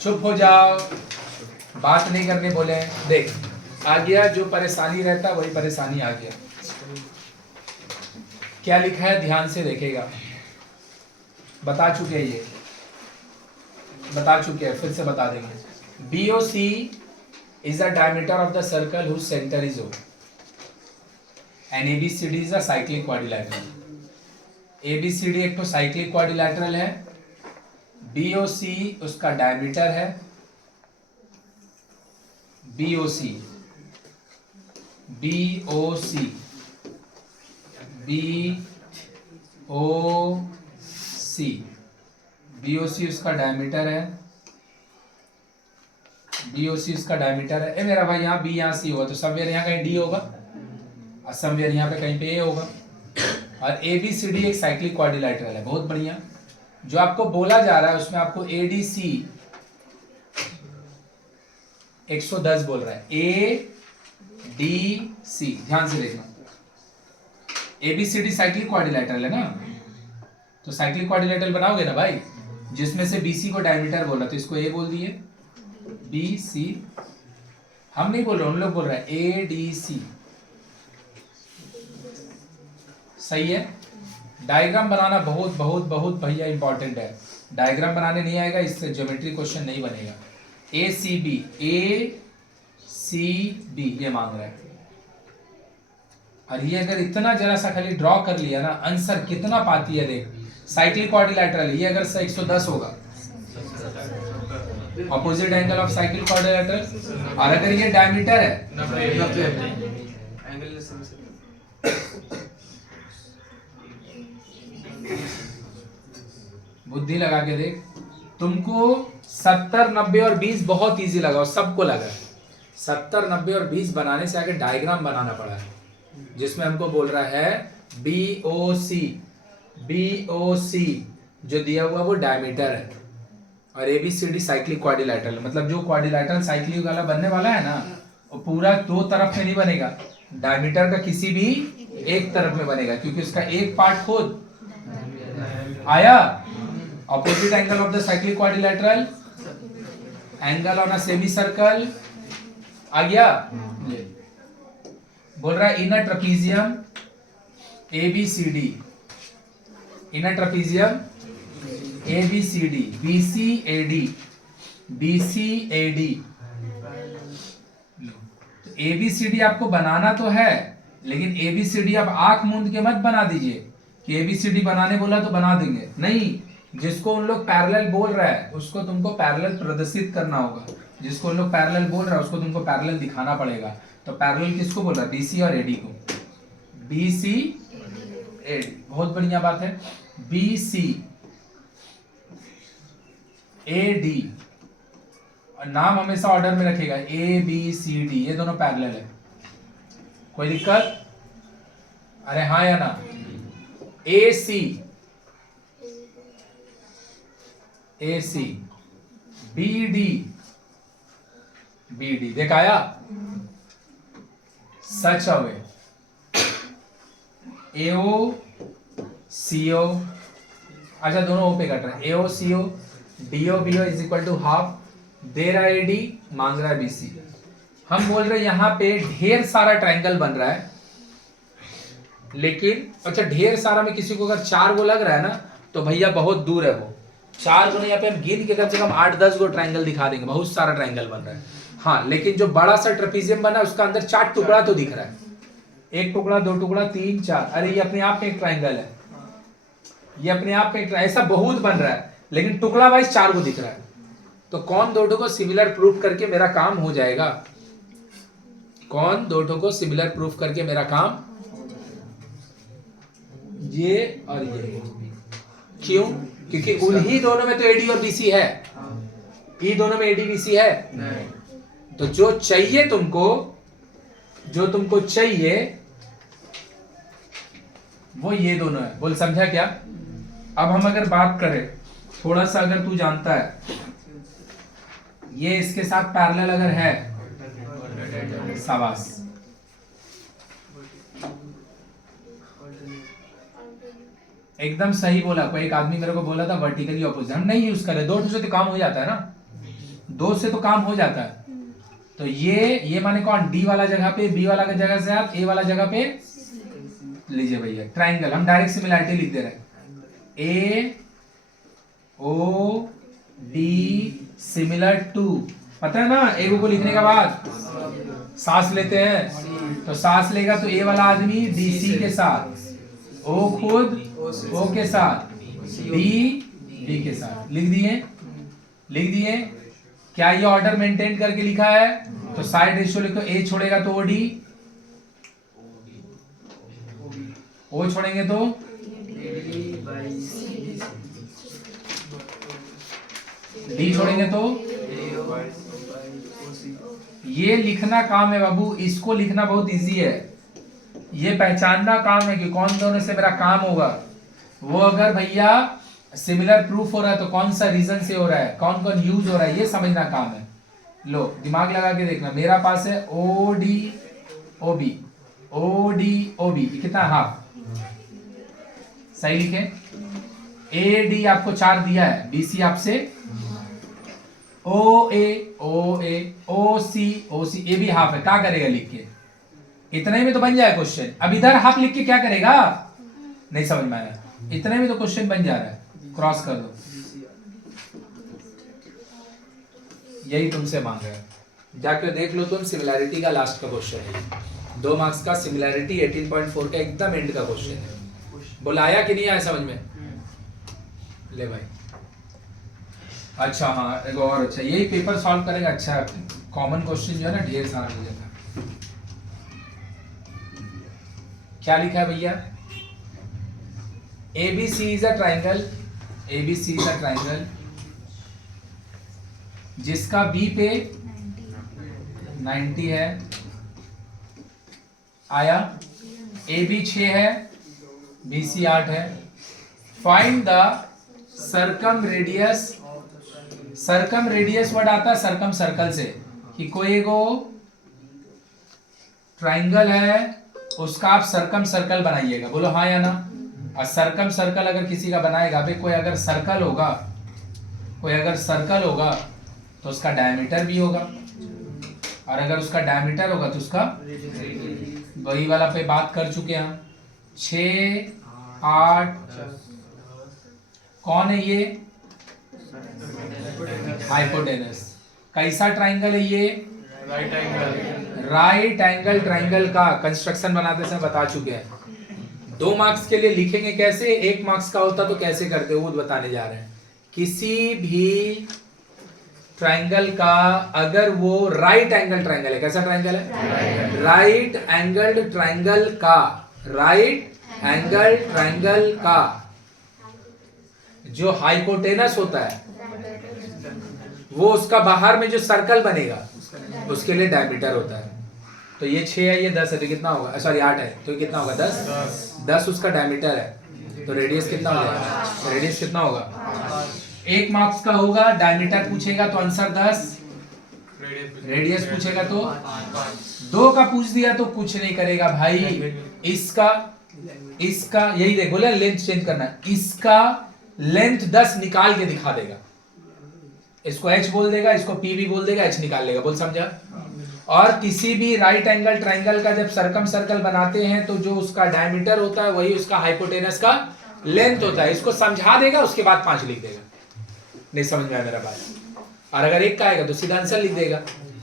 चुप हो जाओ, बात नहीं करने बोले। देख आ गया, जो परेशानी रहता वही परेशानी आ गया। क्या लिखा है ध्यान से देखेगा, बता चुके हैं, ये बता चुके हैं, फिर से बता देंगे। BOC is a diameter of the circle whose center is O, and ABCD is a cyclic quadrilateral. ABCD एक तो cyclic quadrilateral है, BOC उसका डायमीटर है, BOC उसका डायमीटर है, BOC उसका डायमीटर है। ए मेरा भाई यहाँ B यहाँ C होगा तो समवेयर यहाँ कहीं D होगा और समवेयर यहाँ पे कहीं पे A होगा। और ABCD एक साइक्लिक क्वाड्रिलैटरल है। बहुत बढ़िया। जो आपको बोला जा रहा है उसमें आपको ADC 110 बोल रहा है, ADC ध्यान से देखना। ABCD साइक्लिक क्वाड्रिलैटरल है ना, तो साइक्लिक क्वाड्रिलैटरल बनाओगे ना भाई, जिसमें से BC को डायमीटर बोला तो इसको A बोल दिए, BC हम नहीं बोल रहे, हम लोग बोल रहे हैं ADC। सही है? डायग्राम बनाना बहुत बहुत बहुत भैया इंपॉर्टेंट है। डायग्राम बनाने नहीं आएगा इससे ज्योमेट्री क्वेश्चन नहीं बनेगा। ACB ये मांग रहा है, और ये अगर इतना जरा सा खाली ड्रॉ कर लिया ना, आंसर कितना पाती है देख। साइक्लिक क्वाड्रिलैटरल, ये अगर 110 होगा opposite angle of cyclic quadrilateral, और अगर ये डायमीटर है 90 बुद्धि लगा के देख, तुमको 70, 90 और 20 बहुत इजी लगा और सबको लगा। 70, 90 और 20 बनाने से आगे डायग्राम बनाना पड़ा है, जिसमें हमको बोल रहा है BOC जो दिया हुआ वो डायमीटर है और ABCD साइक्लिक क्वाड्रिलैटरल, मतलब जो क्वाड्रिलैटरल साइक्लिक वाला बनने वाला है ना वो पूरा दो तरफ में नहीं बनेगा, डायमीटर का किसी भी एक तरफ में बनेगा, क्योंकि उसका एक पार्ट खुद आया। Opposite angle of the cyclic quadrilateral, angle on a semi circle आ गया। बोल रहा है inner trapezium ABCD, inner trapezium ABCD, BCAD। ABCD आपको बनाना तो है, लेकिन ABCD आप आंख मूंद के मत बना दीजिए कि ABCD बनाने बोला तो बना देंगे, नहीं। जिसको उन लोग पैरेलल बोल रहा है उसको तुमको पैरेलल प्रदर्शित करना होगा, जिसको उन लोग पैरेलल बोल रहा है उसको तुमको पैरेलल दिखाना पड़ेगा। तो पैरेलल किसको बोल रहा है? BC और AD को, BCAD, बहुत बढ़िया बात है। BCAD नाम हमेशा ऑर्डर में रखेगा, ABCD, ये दोनों पैरेलल है, कोई दिक्कत? अरे हाँ या ना? AC BD देख आया, सच अवे AOCO, अच्छा दोनों ओ पे कट रहा है, AOCO DOBO is equal to half, दे रहा है AD, मांग रहा है BC। हम बोल रहे हैं यहाँ पे ढेर सारा ट्रायंगल बन रहा है, लेकिन अच्छा ढेर सारा में किसी को अगर 4 गो लग रहा है ना तो भैया बहुत दूर है वो 4 गो नहीं, यहाँ पे हम गिन के कम से कम 8-10 गो ट्रायंगल दिखा देंगे, बहुत सारा ट्रायंगल बन रहा है। हाँ, लेकिन जो बड़ा सा ट्रेपीजियम बना है उसका अंदर 4 टुकड़ा तो दिख रहा है, 1 टुकड़ा, 2 टुकड़ा, 3, 4, अरे ये अपने आप में एक ट्रायंगल है, ये अपने आप में ऐसा बहुत बन रहा है, लेकिन टुकड़ा वाइज 4 गो दिख रहा है। तो कौन दो को सिमिलर प्रूफ करके मेरा काम हो जाएगा? कौन दो को सिमिलर प्रूफ करके मेरा काम? ये और ये। क्यों? क्योंकि उन्हीं दोनों में तो AD और BC है, ये दोनों में AD BC है। तो जो चाहिए तुमको, जो तुमको चाहिए वो ये दोनों है। बोल समझा क्या? अब हम अगर बात करें थोड़ा सा, अगर तू जानता है ये इसके साथ पैरेलल अगर है, शाबाश, एकदम सही बोला। कोई एक आदमी मेरे को बोला था वर्टिकली ऑपोजिट, हम नहीं यूज करें, 2 से तो काम हो जाता है ना, 2 से तो काम हो जाता है। तो ये माने कौन? D वाला जगह पे, B वाला जगह से आप A वाला जगह पे लीजिए भैया ट्राइंगल, हम डायरेक्ट सिमिलैरिटी लिख दे रहे हैं, AOD सिमिलर टू, पता है ना एगो को लिखने के बाद सांस लेते हैं, तो सांस लेगा तो A वाला आदमी BC के साथ, O खुद O के साथ, D के साथ, लिख दिए। क्या ये ऑर्डर मेंटेन करके लिखा है? तो साइड रेशियो लिखो, A छोड़ेगा तो OD, O छोड़ेंगे तो D छोड़ेंगे तो, ये लिखना काम है बाबू, इसको लिखना बहुत इजी है, ये पहचानना काम है कि कौन दोनों से मेरा काम होगा। वो अगर भैया सिमिलर प्रूफ हो रहा है तो कौन सा रीजन से हो रहा है, कौन कौन यूज हो रहा है, ये समझना काम है। लो दिमाग लगा के देखना, मेरा पास है OD OB, कितना? हाफ, सही लिखे। AD आपको 4 दिया है, BC आपसे OA OC, ये भी हाफ है, क्या करेगा लिख के? इतने में तो बन जाए क्वेश्चन। अब इधर हाफ लिख के क्या करेगा? नहीं समझ में आया, इतने में तो क्वेश्चन बन जा रहा है, क्रॉस कर दो, यही तुमसे मांग रहा है, जाके देख लो तुम। सिमिलैरिटी का लास्ट का क्वेश्चन है, 2 मार्क्स का सिमिलैरिटी 18.4 का एकदम एंड का क्वेश्चन है। बुलाया कि नहीं आया समझ में? ले भाई, अच्छा हाँ एक और अच्छा, यही पेपर सॉल्व करेगा। अच्छा कॉमन क्वेश्चन जो है ना ढेर सारा मिल जाता है। क्या लिखा है भैया? ABC is a triangle, ABC is a triangle जिसका बी पे 90 है आया, ए बी 6 है, बी सी 8 है। Find the circum radius, circum radius word आता है सरकम सर्कल से, कि कोई एगो ट्राइंगल है उसका आप सरकम सर्कल बनाइएगा, बोलो हाँ या ना। और सरकम सर्कल अगर किसी का बनाएगा, भाई कोई अगर सर्कल होगा, कोई अगर सर्कल होगा तो उसका डायमीटर भी होगा, और अगर उसका डायमीटर होगा तो उसका, वही वाला पे बात कर चुके हैं हम। 6 8 कौन है ये? हाइपोटेनस। कैसा ट्राइंगल है ये? Right angle. Right angle triangle का कंस्ट्रक्शन बनाते समय बता चुके हैं। 2 मार्क्स के लिए लिखेंगे कैसे, 1 मार्क्स का होता तो कैसे करते वो बताने जा रहे हैं। किसी भी ट्राइंगल का अगर वो राइट एंगल ट्राइंगल है, कैसा ट्राइंगल है? राइट एंगल ट्राइंगल का, राइट एंगल ट्राइंगल का जो हाइपोटेनस होता है वो उसका बाहर में जो सर्कल बनेगा उसके लिए डायमीटर होता है। तो ये 6 है, ये 10 है, तो कितना होगा? सॉरी 8 है, तो कितना होगा? 10 उसका डायमीटर है, तो रेडियस कितना हो जाएगा? रेडियस कितना होगा? 1 मार्क्स का होगा, डायमीटर पूछेगा तो आंसर 10, रेडियस पूछेगा तो 2 का पूछ दिया तो कुछ नहीं करेगा भाई। इसका यही देख बोले लेंथ चेंज करना है, इसका लेंथ 10 निकाल के दिखा देगा। इसको h बोल देगा, इसको p भी बोल देगा, h निकाल लेगा। बोल समझा? और किसी भी राइट एंगल ट्राइंगल का जब सरकम सर्कल बनाते हैं तो जो उसका डायमीटर होता है वही उसका हाइपोटेनस का लेंथ होता है। इसको समझा देगा, उसके बाद 5 लिख देगा। नहीं समझ में आया मेरा बात? और अगर 1 का आएगा तो सीधा आंसर लिख देगा।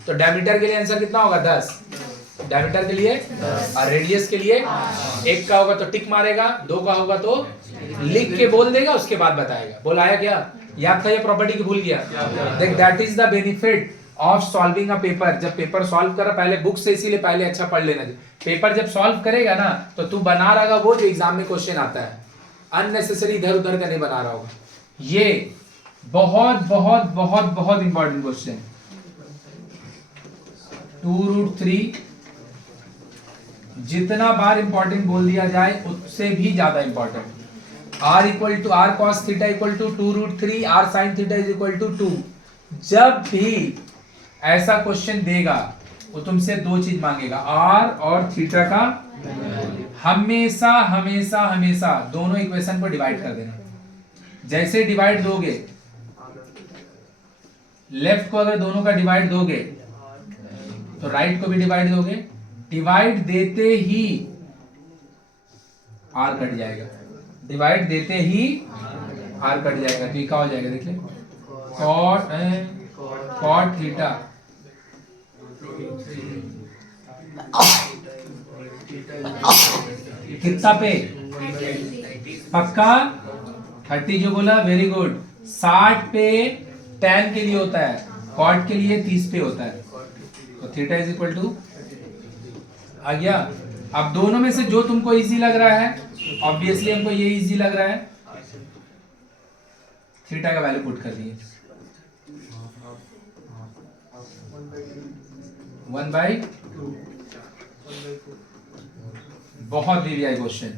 तो डायमीटर के लिए आंसर कितना होगा? 10 डायमीटर के लिए, और रेडियस के लिए 1 का होगा तो टिक मारेगा, 2 का होगा तो लिख के बोल देगा, उसके बाद बताएगा। बोल आया क्या? याद था ये प्रॉपर्टी की? भूल गया? देख that is the benefit of solving a paper. जब पेपर सॉल्व कर पहले बुक से, इसीलिए पहले अच्छा पढ़ लेना। पेपर जब सॉल्व करेगा ना तो तू बना रहा वो जो एग्जाम में क्वेश्चन आता है, अननेसेसरी इधर उधर का नहीं बना रहा होगा। ये बहुत बहुत बहुत बहुत इंपॉर्टेंट क्वेश्चन। 2√3 जितना बार इंपॉर्टेंट बोल दिया जाए उससे भी ज्यादा important. r equal to r cos theta equal to 2√3 r sin theta is equal to 2। जब भी ऐसा क्वेश्चन देगा वो तुमसे 2 चीज मांगेगा, r और थीटा का हमेशा हमेशा हमेशा दोनों इक्वेशन को डिवाइड कर देना। जैसे डिवाइड दोगे, लेफ्ट को अगर दोनों का डिवाइड दोगे तो राइट को भी डिवाइड दोगे। डिवाइड देते ही r कट जाएगा, डिवाइड देते ही r कट जाएगा। तो ये क्या हो जाएगा? देखिए cot थीटा कितना पे? पक्का 30 जो बोला, वेरी गुड। 60 पे tan के लिए होता है, cot के लिए 30 पे होता है। तो थीटा इज इक्वल टू आ गया। अब दोनों में से जो तुमको इजी लग रहा है, ऑब्वियसली हमको ये इजी लग रहा है, थीटा का वैल्यू पुट कर दिए 1/2। बहुत VVI question.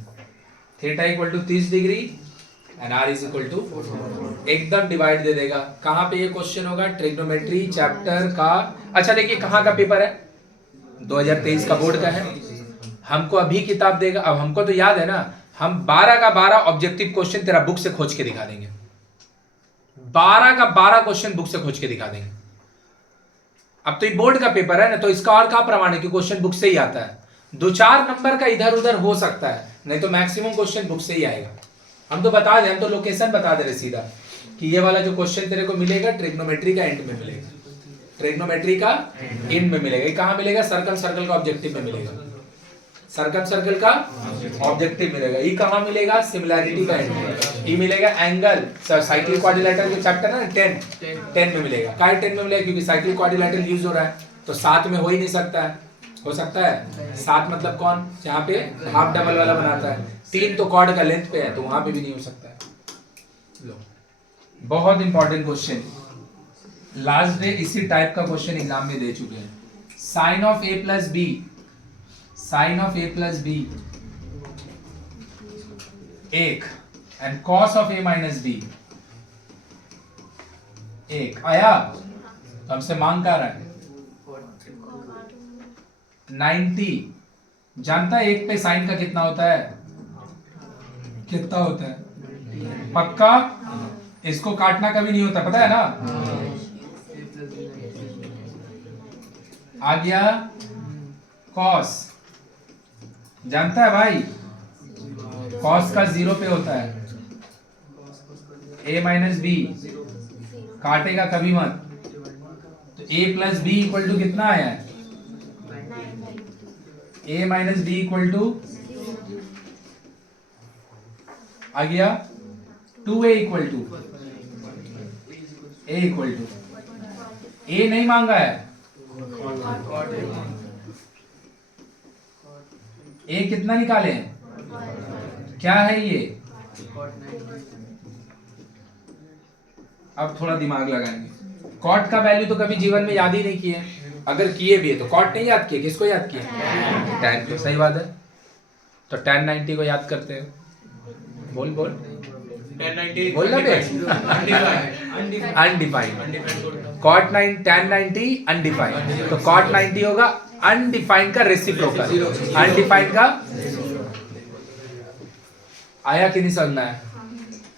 Theta equal to 30 degree and r is equal to एकदम डिवाइड दे देगा। कहां पे ये क्वेश्चन होगा? ट्रिग्नोमेट्री चैप्टर का। अच्छा देखिए कहां का पेपर है? 2023 का बोर्ड का है। हमको अभी किताब देगा। अब हमको तो याद है ना, हम 12 का 12 ऑब्जेक्टिव क्वेश्चन तेरा बुक से खोज के दिखा देंगे। 12 का 12 क्वेश्चन बुक से खोज के दिखा देंगे। अब तो ये बोर्ड का पेपर है ना, तो इसका और क्या प्रमाण है कि क्वेश्चन बुक से ही आता है। 2-4 नंबर का इधर उधर हो सकता है, नहीं तो मैक्सिमम क्वेश्चन बुक से ही आएगा। हम तो बता दे, हम तो लोकेशन बता दे रहे सीधा कि ये वाला जो क्वेश्चन तेरे को मिलेगा ट्रिग्नोमेट्री का एंड में मिलेगा, ट्रिग्नोमेट्री का एंड में मिलेगा। ये कहां मिलेगा? सर्कल सर्कल का ऑब्जेक्टिव में मिलेगा, सर्कल सर्कल का ऑब्जेक्टिव मिलेगा। ये कहां मिलेगा? सिमिलैरिटी का एंड में। ये मिलेगा एंगल साइक्लिक क्वाड्रिलेटरल जो चैप्टर है ना 10 में मिलेगा। काय 10 में मिलेगा? क्योंकि साइक्लिक क्वाड्रिलेटरल यूज हो रहा है, तो 7 में हो ही नहीं सकता है। हो सकता है 7 मतलब कौन? जहां पे हाफ डबल वाला बनाता है। 3 तो कॉर्ड का लेंथ पे है, तो वहां पे भी नहीं हो सकता है। लो बहुत इंपॉर्टेंट क्वेश्चन। लास्ट डे इसी टाइप का क्वेश्चन एग्जाम में दे चुके हैं। Sine of a plus b, sine of a plus b एक, and cos of a minus b एक। आया? तो हमसे मांग क्या रहा है? 90। जानता है एक पे साइन का कितना होता है? कितना होता है? पक्का? इसको काटना कभी नहीं होता, पता है ना? आ गया कॉस, जानता है भाई? कॉस का 0 पे होता है। ए माइनस बी काटेगा कभी मत। तो a plus b equal to कितना आया है? A minus b equal to आ गया 2a equal to, a equal to, a नहीं मांगा है, ए कितना निकाले? क्या है ये? अब थोड़ा दिमाग लगाएंगे। कॉट का वैल्यू तो कभी जीवन में याद ही नहीं किए, अगर किए भी है तो कॉट नहीं याद किए, किसको याद किए? tan को। सही बात है, तो tan 90 को याद करते हैं। बोल बोल tan 90 बोल ना बे। अनडिफाइंड। कॉट 9 tan 90 अनडिफाइंड, तो कॉट 90 होगा अनडिफाइंड का रेसिप्रोकल। अनडिफाइंड का आया कि नहीं समझना है?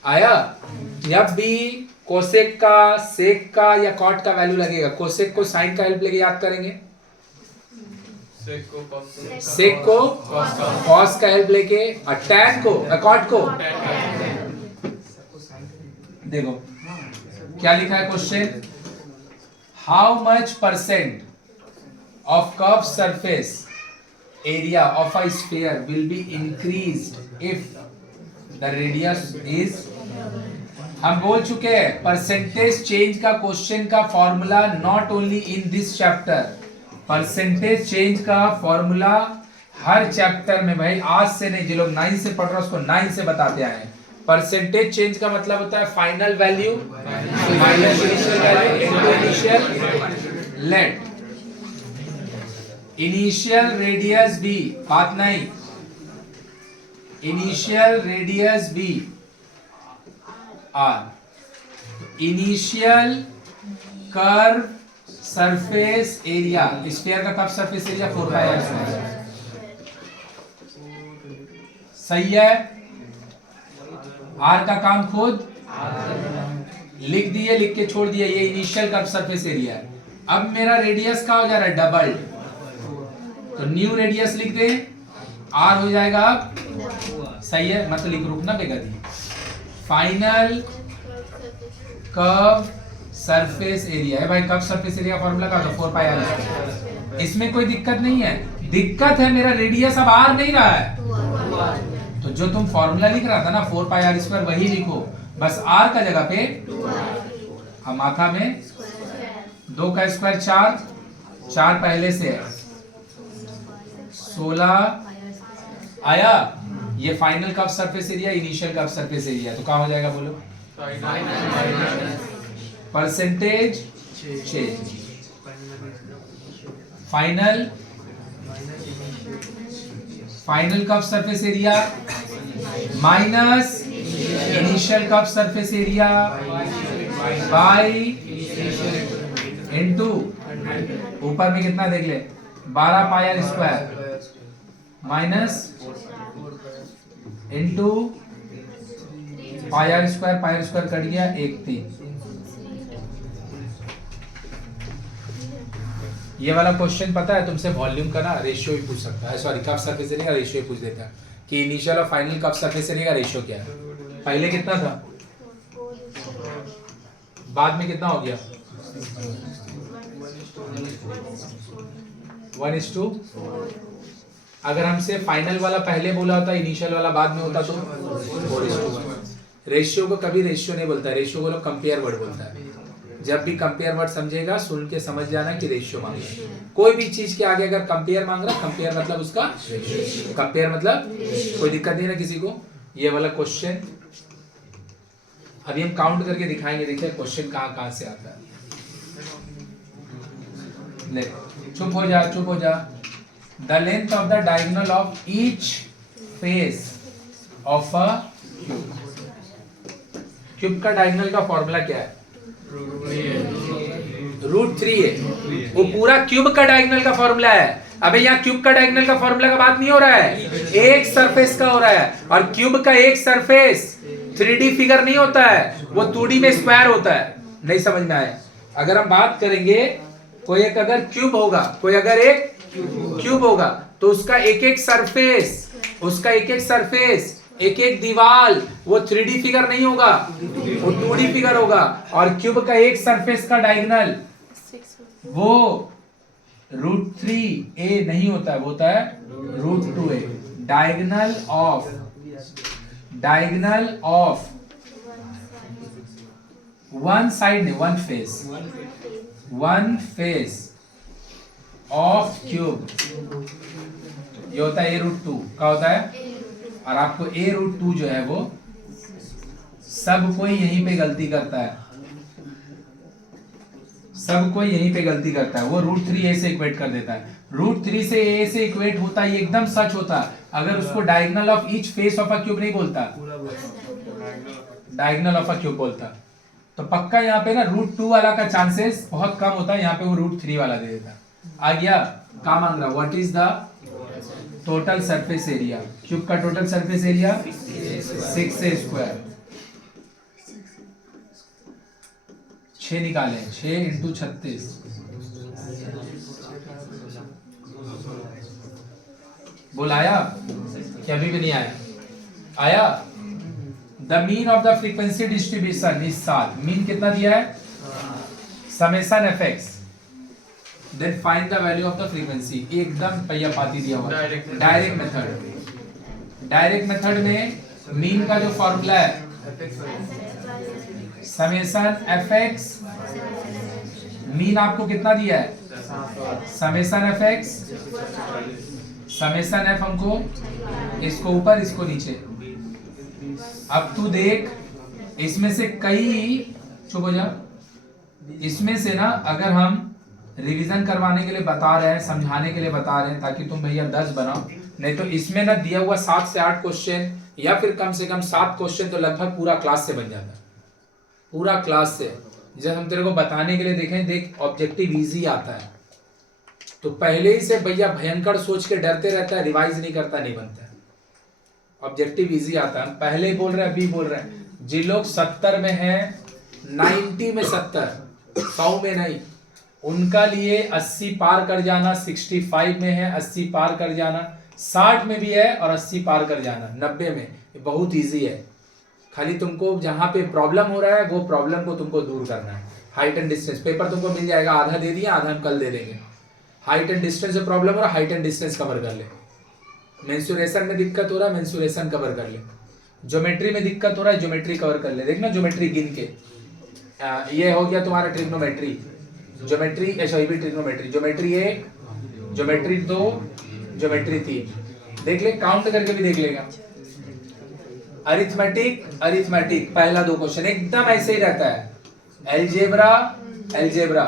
आया? जब भी कोसेक का, सेक का या कॉट का वैल्यू लगेगा, कोसेक को साइन का हेल्प लेके याद करेंगे, सेक को कॉस का हेल्प लेके, और टैन को कॉट को। देखो क्या लिखा है question, how much percent of curve surface area of a sphere will be increased if the radius is. हम बोल चुके हैं परसेंटेज चेंज का क्वेश्चन का formula not only in this chapter, percentage change का फॉर्मूला हर चैप्टर में भाई, आज से नहीं, जो लोग 9 से पढ़ रहे हैं उसको 9 से बताते आए हैं। परसेंटेज चेंज का मतलब होता है final value minus initial value into initial let. Initial radius b, बात नहीं, initial radius b r, initial curve surface area, sphere का कर्व सरफेस एरिया 4πr²। सही है? आर का काम खुद लिख दिए, लिख के छोड़ दिया, ये इनिशियल कर्व सरफेस एरिया है। अब मेरा रेडियस का हो जा रहा है डबल, तो न्यू रेडियस लिख दे, आर हो जाएगा अब, सही है? मतलब लिख रुकना बेगदी, फाइनल कर्व सरफेस एरिया है भाई। कर्व सरफेस एरिया फॉर्मूला का तो 4πr²। इसमें कोई दिक्कत नहीं है, दिक्कत है मेरा रेडियस अब आर नहीं रहा है, तो जो तुम फॉर्मूला लिख रहा था ना 4πr² वही लिखो, बस आर का जगह पे हम आखा में 2 का स्क्वायर 4, 4 पहले से है 16 आया। ये final curve surface area, initial curve surface area, तो कहाँ हो जाएगा बोलो? Percentage change, final curve surface area minus initial curve surface area bye into, ऊपर में कितना देख ले, 12πr² minus into πr² cut गया 1/3। ये वाला क्वेश्चन पता है तुमसे, वॉल्यूम का ना रेशियो भी पूछ सकता है, सॉरी कर्व सरफेस एरिया का रेशियो पूछ देता है कि इनिशियल और फाइनल कर्व सरफेस एरिया का रेशियो क्या है। पहले कितना था, बाद में कितना हो गया? 1:4। अगर हमसे फाइनल वाला पहले बोला होता, इनिशियल वाला बाद में होता, तो 4:1। रेशियो को कभी रेशियो नहीं बोलता, रेशियो को लोग कंपेयर वर्ड बोलता है। जब भी कंपेयर वर्ड समझेगा सुन के समझ जाना कि रेशियो मांग रहा है। कोई भी चीज के आगे अगर कंपेयर मांग रहा, कंपेयर मतलब उसका कंपेयर मतलब कोई दिक्कत नहीं ना किसी को। ये वाला क्वेश्चन अभी हम काउंट करके दिखाएंगे, देखिए क्वेश्चन कहाँ कहाँ से आता है। ले चुप हो जा, चुप हो जा। The length of the diagonal of each face of a cube. Cube का डायगोनल का फॉर्मूला क्या है? √3 है। वो पूरा क्यूब का डायगोनल का फॉर्मूला है। अबे यहाँ क्यूब का डायगोनल का फॉर्मूला का बात नहीं हो रहा है, एक सरफेस का हो रहा है। और क्यूब का एक सरफेस 3D फिगर नहीं होता है, वो 2D में स्क्वायर होता है। नहीं समझ में आया? अगर हम बात करेंगे कोई एक अगर क्यूब होगा, कोई अगर एक क्यूब होगा तो उसका एक एक सरफेस, उसका एक एक सरफेस, एक एक दीवार वो 3D फिगर नहीं होगा, वो 2D फिगर होगा। और क्यूब का एक सरफेस का डायगोनल वो √3a नहीं होता है, वो होता है √2a। Diagonal of one side ने वन फेस ऑफ क्यूब ये होता है a√2 का होता है। और आपको a√2 जो है वो सब कोई यहीं पे गलती करता है, सब कोई यहीं पे गलती करता है। वो √3a से इक्वेट कर देता है। √3 से a से इक्वेट होता है, ये एकदम सच होता है अगर उसको diagonal of each face of a cube नहीं बोलता, डायगोनल ऑफ अ क्यूब बोलता। तो पक्का यहाँ पे ना √2 वाला का चांसेस बहुत कम होता है, यहाँ पे वो √3 वाला दे देता। आ गया? क्या मांग रहा? What is the total surface area? Cube का टोटल सरफेस एरिया 6a²। 6 निकाले, 6 × 36। बोल आया क्या? अभी भी नहीं आया? आया? The mean of the frequency distribution इस साल मीन कितना दिया है? Summation fx, then find the value of the frequency. एकदम पहिया पाती दिया हुआ। डायरेक्ट मेथड में मीन का जो फॉर्मूला है समेशन fx, मीन आपको कितना दिया है? समेशन fx, समेशन f हमको इसको ऊपर इसको नीचे। अब तू देख इसमें से कई, चुप हो जा, इसमें से ना अगर हम रिवीजन करवाने के लिए बता रहे हैं, समझाने के लिए बता रहे हैं ताकि तुम भैया 10 बनाओ, नहीं तो इसमें ना दिया हुआ 7 से 8 क्वेश्चन या फिर कम से कम 7 क्वेश्चन तो लगभग पूरा क्लास से बन जाता है, पूरा क्लास से। जब हम तेरे को बताने के लिए देखें, देख ऑब्जेक्टिव इजी आता है तो पहले ही से भैया भयंकर सोच के डरते रहता है, रिवाइज नहीं करता, नहीं बनता है। ऑब्जेक्टिव इजी आता है, पहले ही बोल रहे हैं, अभी बोल रहे हैं। जिन लोग 70 में हैं, 90 में 70, 100 में नहीं, उनका लिए 80 पार कर जाना, 65 में है 80 पार कर जाना, 60 में भी है और 80 पार कर जाना, 90 में, ये बहुत इजी है। खाली तुमको जहाँ पे प्रॉब्लम हो रहा है वो प्रॉब्लम को तुमको दूर करना है। हाइट एंड डिस्टेंस पेपर तुमको मिल जाएगा, आधा दे दिया, आधा हम कल दे देंगे। हाइट एंड डिस्टेंस से प्रॉब्लम हो रहा है, हाइट एंड डिस्टेंस कवर कर ले। मेंसुरेशन में दिक्कत हो रहा है, मेंसुरेशन कवर कर ले। ज्योमेट्री में दिक्कत हो रहा है, ज्योमेट्री कवर कर ले। देखना ज्योमेट्री गिन के, ये हो गया तुम्हारा ट्रिग्नोमेट्री, ज्योमेट्री, अच्छा ये भी ट्रिग्नोमेट्री, ज्योमेट्री 1, ज्योमेट्री 2, ज्योमेट्री 3, देख ले, काउंट करके भी देख लेगा। अरिथमेटिक पहला 2 क्वेश्चन एकदम ऐसे ही रहता है। अलजेब्रा,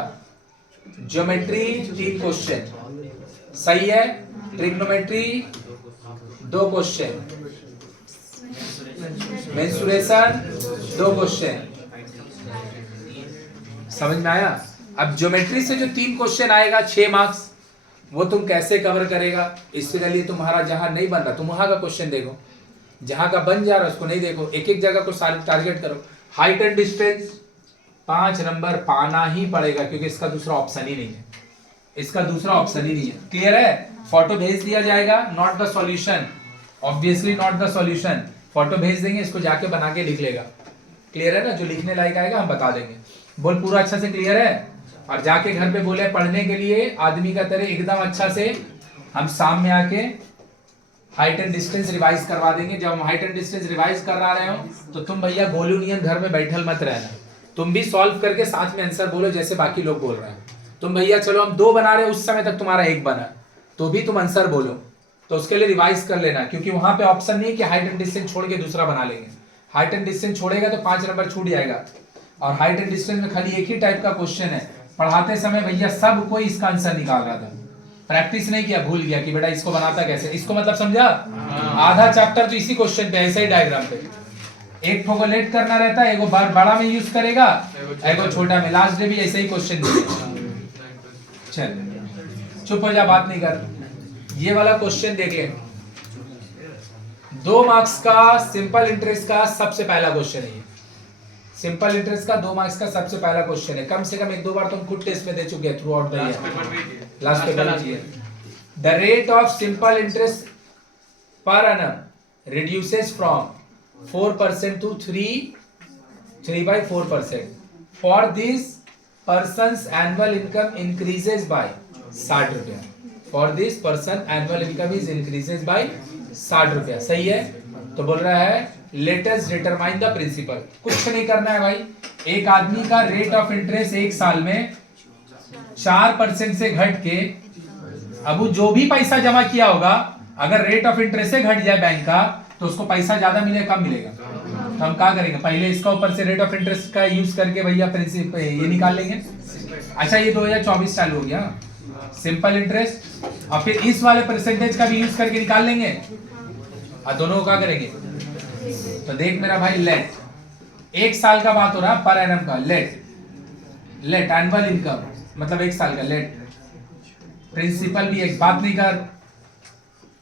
ज्योमेट्री 3 क्वेश्चन सही है, ट्रिग्नोमेट्री 2 क्वेश्चन, मेंसुरेशन 2 क्वेश्चन। समझ में आया? अब ज्योमेट्री से जो 3 क्वेश्चन आएगा 6 मार्क्स, वो तुम कैसे कवर करेगा? इसके लिए तुम्हारा जहां नहीं बन रहा तुम वहां का क्वेश्चन देखो, जहां का बन जा रहा है उसको नहीं देखो, एक एक जगह को टारगेट करो। हाइट एंड डिस्टेंस 5 नंबर पाना ही पड़ेगा क्योंकि इसका दूसरा ऑप्शन ही नहीं है, इसका दूसरा ऑप्शन ही नहीं है। क्लियर है? फोटो भेज दिया जाएगा, not the solution, obviously not the solution. Photo भेज देंगे, इसको जाके बना के लिख लेगा। क्लियर है ना? जो लिखने लायक आएगा हम बता देंगे। बोल पूरा अच्छा से क्लियर है? और जाके घर पे बोले पढ़ने के लिए आदमी का तरह एकदम अच्छा से हम शाम में आके हाइट एंड डिस्टेंस रिवाइज करवा देंगे। जब हम हाइट एंड डिस्टेंस रिवाइज करा रहे हो तो तुम भैया गोलू नियन घर में बैठल मत रहना, तुम भी सॉल्व करके साथ में आंसर बोलो जैसे बाकी लोग बोल रहे हैं। तुम भैया चलो हम 2 बना रहे, उस समय तक तुम्हारा 1 बना तो भी तुम आंसर बोलो, तो उसके लिए रिवाइज कर लेना, क्योंकि वहां पे ऑप्शन नहीं है कि हाइट एंड डिस्टेंस छोड़ के दूसरा बना लेंगे। हाइट एंड डिस्टेंस छोड़ेगा तो 5 नंबर छूट जाएगा, और हाइट एंड डिस्टेंस में खाली एक ही टाइप का क्वेश्चन है, पढ़ाते समय भैया सब कोई इसका आंसर निकाल रहा था, प्रैक्टिस नहीं किया, भूल गया कि बेटा इसको बनाता कैसे, इसको मतलब समझा। आधा चैप्टर तो इसी क्वेश्चन पे, ऐसे ही डायग्राम पे, एक ठो को लेट करना रहता है, एगो बड़ा में यूज करेगा, एगो छोटा में, लास्ट डे भी ऐसे ही क्वेश्चन देगा। चल चुप हो जा, बात नहीं कर। ये वाला क्वेश्चन देख ले, 2 मार्क्स का सिंपल इंटरेस्ट का सबसे पहला क्वेश्चन है। सिंपल इंटरेस्ट का 2 मार्क्स का सबसे पहला क्वेश्चन है, कम से कम 1-2 बार तुम खुद टेस्ट में दे चुके हैं throughout the year, last paper में। The rate of simple interest per annum reduces from 4% to 3/4%. For this person's annual income increases by 60 रुपया। For this person annual income is increases by 60 रुपया। सही है। तो बोल रहा है let us determine the principal। कुछ नहीं करना है भाई, एक आदमी का रेट ऑफ इंटरेस्ट एक साल में 4% से घट के, अब वो जो भी पैसा जमा किया होगा अगर रेट ऑफ इंटरेस्ट से घट जाए बैंक का तो उसको पैसा ज्यादा मिलेगा कम मिलेगा। तो हम क्या करेंगे, पहले इसका ऊपर से रेट ऑफ इंटरेस्ट का यूज करके भैया प्रिंसिपल ये निकाल लेंगे। अच्छा ये 2024 चालू हो गया सिंपल इंटरेस्ट, और फिर इस वाले परसेंटेज का भी यूज करके निकाल लेंगे, और दोनों को क्या करेंगे। तो देख मेरा भाई, लेट एक साल का बात हो रहा पर एनम का, लेट एनुअल इनकम मतलब एक साल का, लेट प्रिंसिपल भी एक्स, बात नहीं कर,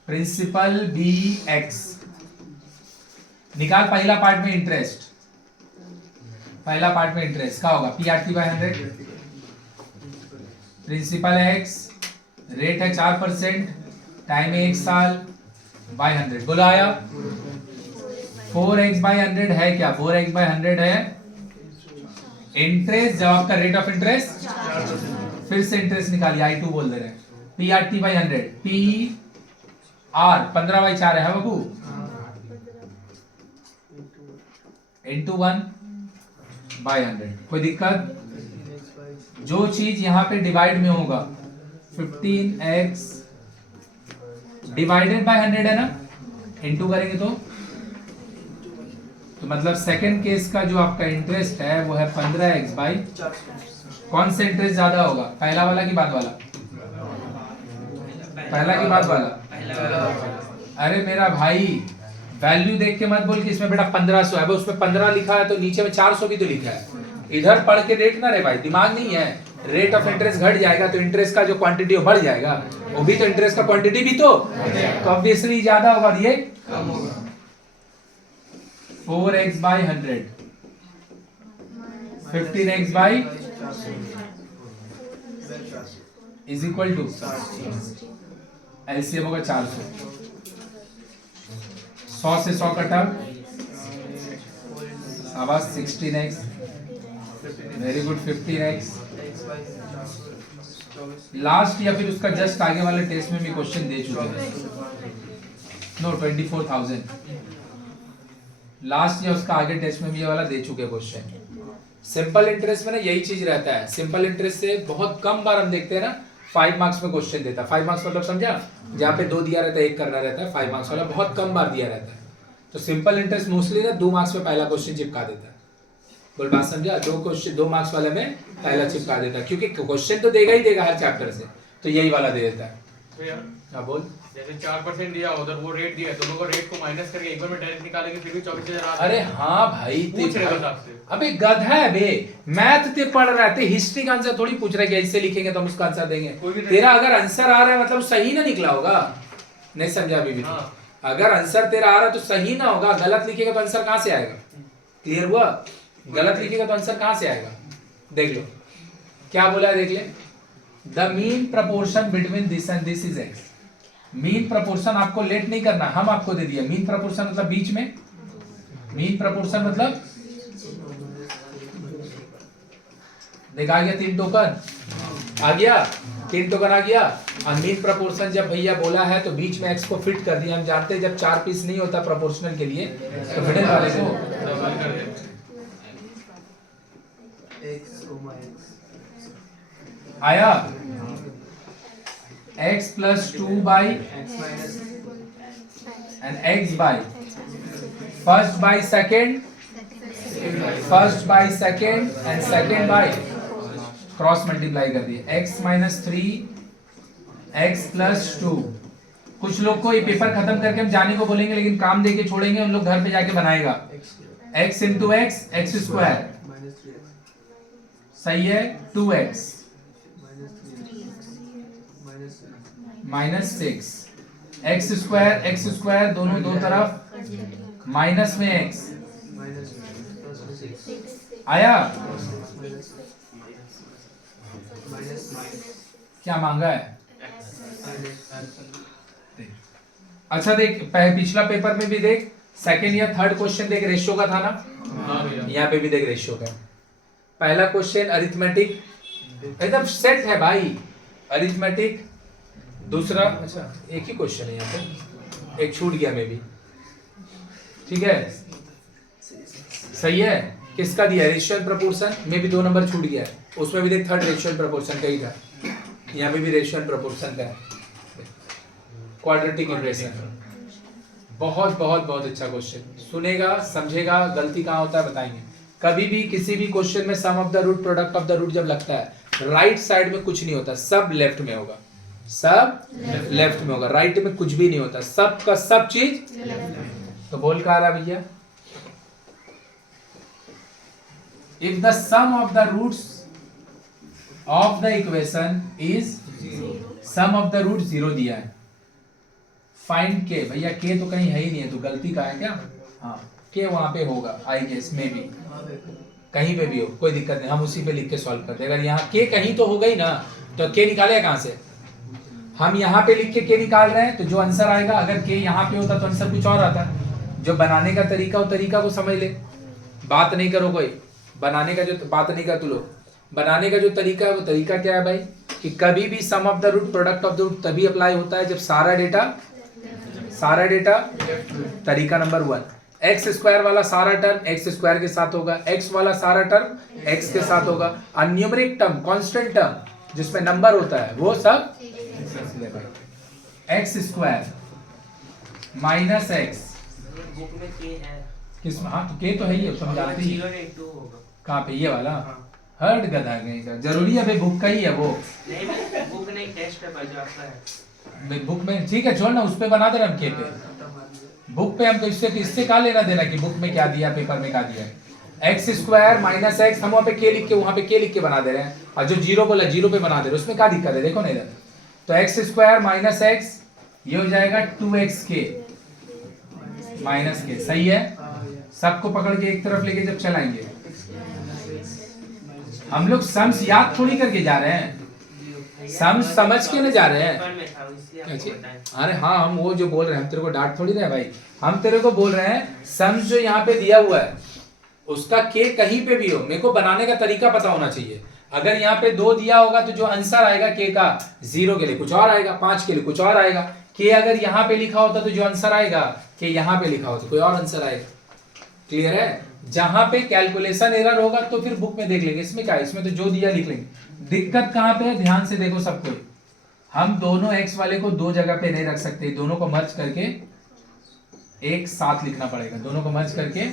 प्रिंसिपल बी एक्स निकाल। पहला पार्ट में इंटरेस्ट, पहला पार्ट में इंटरेस्ट क्या होगा, PRT/100, प्रिंसिपल एक्स, रेट है 4%, टाइम है 1 साल, बाय 100। बोला आया। 4x/100 है क्या, 4x/100 है इंटरेस्ट, जब आपका रेट ऑफ इंटरेस्ट, फिर से इंटरेस्ट निकालिए, I2 बोल दे रहे हैं, PRT/100, PR 15/4 है बाबू, into 1/100। कोई दिक्कत, जो चीज यहां पे डिवाइड में होगा 15x डिवाइडेड बाय 100 है ना, इनटू करेंगे तो मतलब सेकंड केस का जो आपका इंटरेस्ट है वो है 15x बाई, कौन सा इंटरेस्ट ज्यादा होगा, पहला वाला की बाद वाला, पहला की बाद वाला। अरे मेरा भाई वैल्यू देख के मत बोल कि इसमें बेटा 1500 है, उसमें 15 लिखा है तो नीचे में 400 भी तो लिखा है, इधर पढ़ के रेट ना रे भाई, दिमाग नहीं है। रेट ऑफ इंटरेस्ट घट जाएगा तो इंटरेस्ट का जो क्वांटिटी बढ़ जाएगा, वो भी तो इंटरेस्ट का क्वांटिटी भी तो ऑब्वियसली ज्यादा होगा, ये कम होगा। 4x/100 15x/ is equal to LCM होगा 400, 100 से 100 कटा, आवाज 16x, very good 15x। Last या फिर उसका जस्ट आगे वाले टेस्ट में भी क्वेश्चन दे चुके हैं, नो 24,000 लास्ट या उसका आगे टेस्ट में भी ये वाला दे चुके क्वेश्चन। सिंपल इंटरेस्ट में ना यही चीज रहता है, सिंपल इंटरेस्ट से बहुत कम बार हम देखते हैं ना 5 मार्क्स में क्वेश्चन देता है। 5 मार्क्स मतलब समझा, जहाँ पे 2 दिया रहता है 1 करना रहता है, 5 मार्क्स वाला बहुत कम बार दिया रहता है। तो सिंपल इंटरेस्ट मोस्टली ना 2 मार्क्स में पहला क्वेश्चन चिपका देता है। बोल बात समझा, 2 मार्क्स वाले में पहला चिपका देता है, क्योंकि क्वेश्चन तो देगा ही देगा हर चैप्टर से, तो यही वाला दे देता है। हाँ बोल, जैसे 4% दिया उधर वो रेट दिया, दोनों का रेट को माइनस करके एक बार में डायरेक्ट निकालेंगे फिर भी 24,000। अरे हाँ भाई, पूछ रहे बस आपसे। अबे गधा है बे, मैथ ते पढ़ रहा है, हिस्ट्री का आंसर थोड़ी पूछ रहा है कि ऐसे लिखेंगे तो हम उसका आंसर देंगे। तेरा अगर आंसर आ रहा है मतलब सही ना निकला होगा, नहीं समझा अभी भी। हाँ। अगर आंसर तेरा आ रहा है तो सही ना होगा, गलत लिखेगा तो आंसर कहाँ से आएगा, क्लियर हुआ। गलत लिखेगा तो आंसर कहाँ से आएगा, देख लो क्या बोला है, देख ले। The mean proportion between this and this is x. Mean proportion आपको लेट नहीं करना, हम आपको दे दिया। मीन प्रपोर्शन मतलब बीच में, मीन प्रपोर्शन मतलब देखा गया 3 टोकन आ गया, 3 टोकन आ गया। और मीन प्रपोर्शन जब भैया बोला है तो बीच में एक्स को फिट कर दिया। हम जानते हैं जब 4 पीस नहीं होता प्रोपोर्शनल के लिए तो मिडिल वाले को आया x plus 2 by and x by first by second and second by cross multiply कर दिए, x माइनस 3 x प्लस 2। कुछ लोग को ये पेपर खत्म करके हम जाने को बोलेंगे, लेकिन काम देके छोड़ेंगे, उन लोग घर पे जाके बनाएगा। x into x x square, सही है, 2x माइनस 6 एक्स स्क्वायर दोनों दो तरफ माइनस में x आया। क्या मांगा है? अच्छा देख, पिछला पेपर में भी देख, सेकेंड या थर्ड क्वेश्चन देख, रेशियो का था ना, यहाँ पे भी देख रेशियो का। पहला क्वेश्चन अरिथमेटिक, एकदम सेट है भाई, अरिथमेटिक। दूसरा, अच्छा एक ही क्वेश्चन है यहाँ पे, एक छूट गया में भी, ठीक है, सही है। किसका दिया? रेशियल प्रोपोर्शन में भी 2 नंबर छूट गया है, उसमें भी देख थर्ड रेशियल प्रोपोर्शन का ही था, यहाँ पे भी रेशियल प्रोपोर्शन का है। क्वाड्रेटिक इक्वेशन, बहुत बहुत बहुत अच्छा क्वेश्चन, सुनेगा समझेगा, गलती कहाँ होता है बताएंगे। कभी भी किसी भी क्वेश्चन में sum of the root, product of the root जब लगता है, राइट साइड में कुछ नहीं होता, सब लेफ्ट में होगा, सब लेफ्ट में होगा, राइट में कुछ भी नहीं होता, सब का सब चीज। तो बोल कहा रहा भैया, if the sum of the roots of the equation is, sum of the root 0 दिया है, फाइंड के, भैया के तो कहीं है ही नहीं है, तो गलती का है क्या? हाँ, के वहां पे होगा, आई गेस में भी, कहीं पे भी हो कोई दिक्कत नहीं, हम उसी पे लिख के सॉल्व करते हैं। अगर यहाँ के कहीं तो होगा ही ना, तो के निकाले कहाँ से? हम यहाँ पे लिख के निकाल रहे हैं, तो जो आंसर आएगा, अगर के यहाँ पे होता तो आंसर कुछ और आता। जो बनाने का तरीका हो, तरीका को समझ ले, बात नहीं करो कोई, बनाने का जो बात नहीं कर तू लोग, बनाने का जो तरीका है वो तरीका क्या है भाई, कि कभी भी sum of the root, product of the root तभी अप्लाई होता है जब सारा डेटा, तरीका नंबर 1, एक्स स्क्वायर वाला सारा टर्म एक्स स्क्वायर के साथ होगा, एक्स वाला सारा टर्म एक्स के साथ होगा, और न्यूमेरिक टर्म, कांस्टेंट टर्म जिसमें नंबर होता है वो सब एक्स स्क्वायर माइनस एक्स, किसमें? हाँ तो के तो है ही है, तुम जानते ही। कहाँ पे? ये वाला हर्ड गधा कहीं का, जरूरी है भाई, बुक का ही है वो, नहीं बुक नहीं, टेस्ट पेपर जो आपका है बुक में, ठीक है छोड़ ना, उस पे बना दे हम के पे, बुक पे हम तो इससे क्या लेना देना कि बुक में क्या दिया, पेपर में क्या दिया है। एक्स स्क्वायर माइनस एक्स, हम वहाँ पे के लिख के, वहाँ पे के लिख के बना दे रहे हैं, और जो 0 बोला 0 पे बना दे रहे हैं, उसमें क्या दिक्कत है? देखो ना इधर, तो एक्स स्क्वायर माइनस एक्स, ये हो जाएगा 2x के माइनस के, सही है। सबको पकड़ के एक तरफ लेके जब चलाएंगे, हम लोग सम्स याद थोड़ी करके जा रहे हैं, सम्स समझ के न जा रहे हैं। अरे हाँ, हम वो जो बोल रहे हैं, हम तेरे को डांट थोड़ी रहे भाई, हम तेरे को बोल रहे हैं सम्स जो यहाँ पे दिया हुआ है उसका के कहीं पे भी हो, मेरे को बनाने का तरीका पता होना चाहिए। अगर यहाँ पे 2 दिया होगा तो जो आंसर आएगा के का, 0 के लिए कुछ और आएगा, 5 के लिए कुछ और आएगा। के अगर यहाँ पे लिखा होता तो जो आंसर आएगा, के यहाँ पे लिखा होता कोई और आंसर आएगा। क्लियर है? जहां पे कैलकुलेशन एरर होगा तो फिर बुक में देख लेंगे, इसमें क्या है, इसमें तो जो दिया लिख लेंगे। दिक्कत कहां पे है, ध्यान से देखो सब कोई, हम दोनों एक्स वाले को 2 जगह पे नहीं रख सकते, दोनों को मर्ज करके एक साथ लिखना पड़ेगा, दोनों को मर्ज करके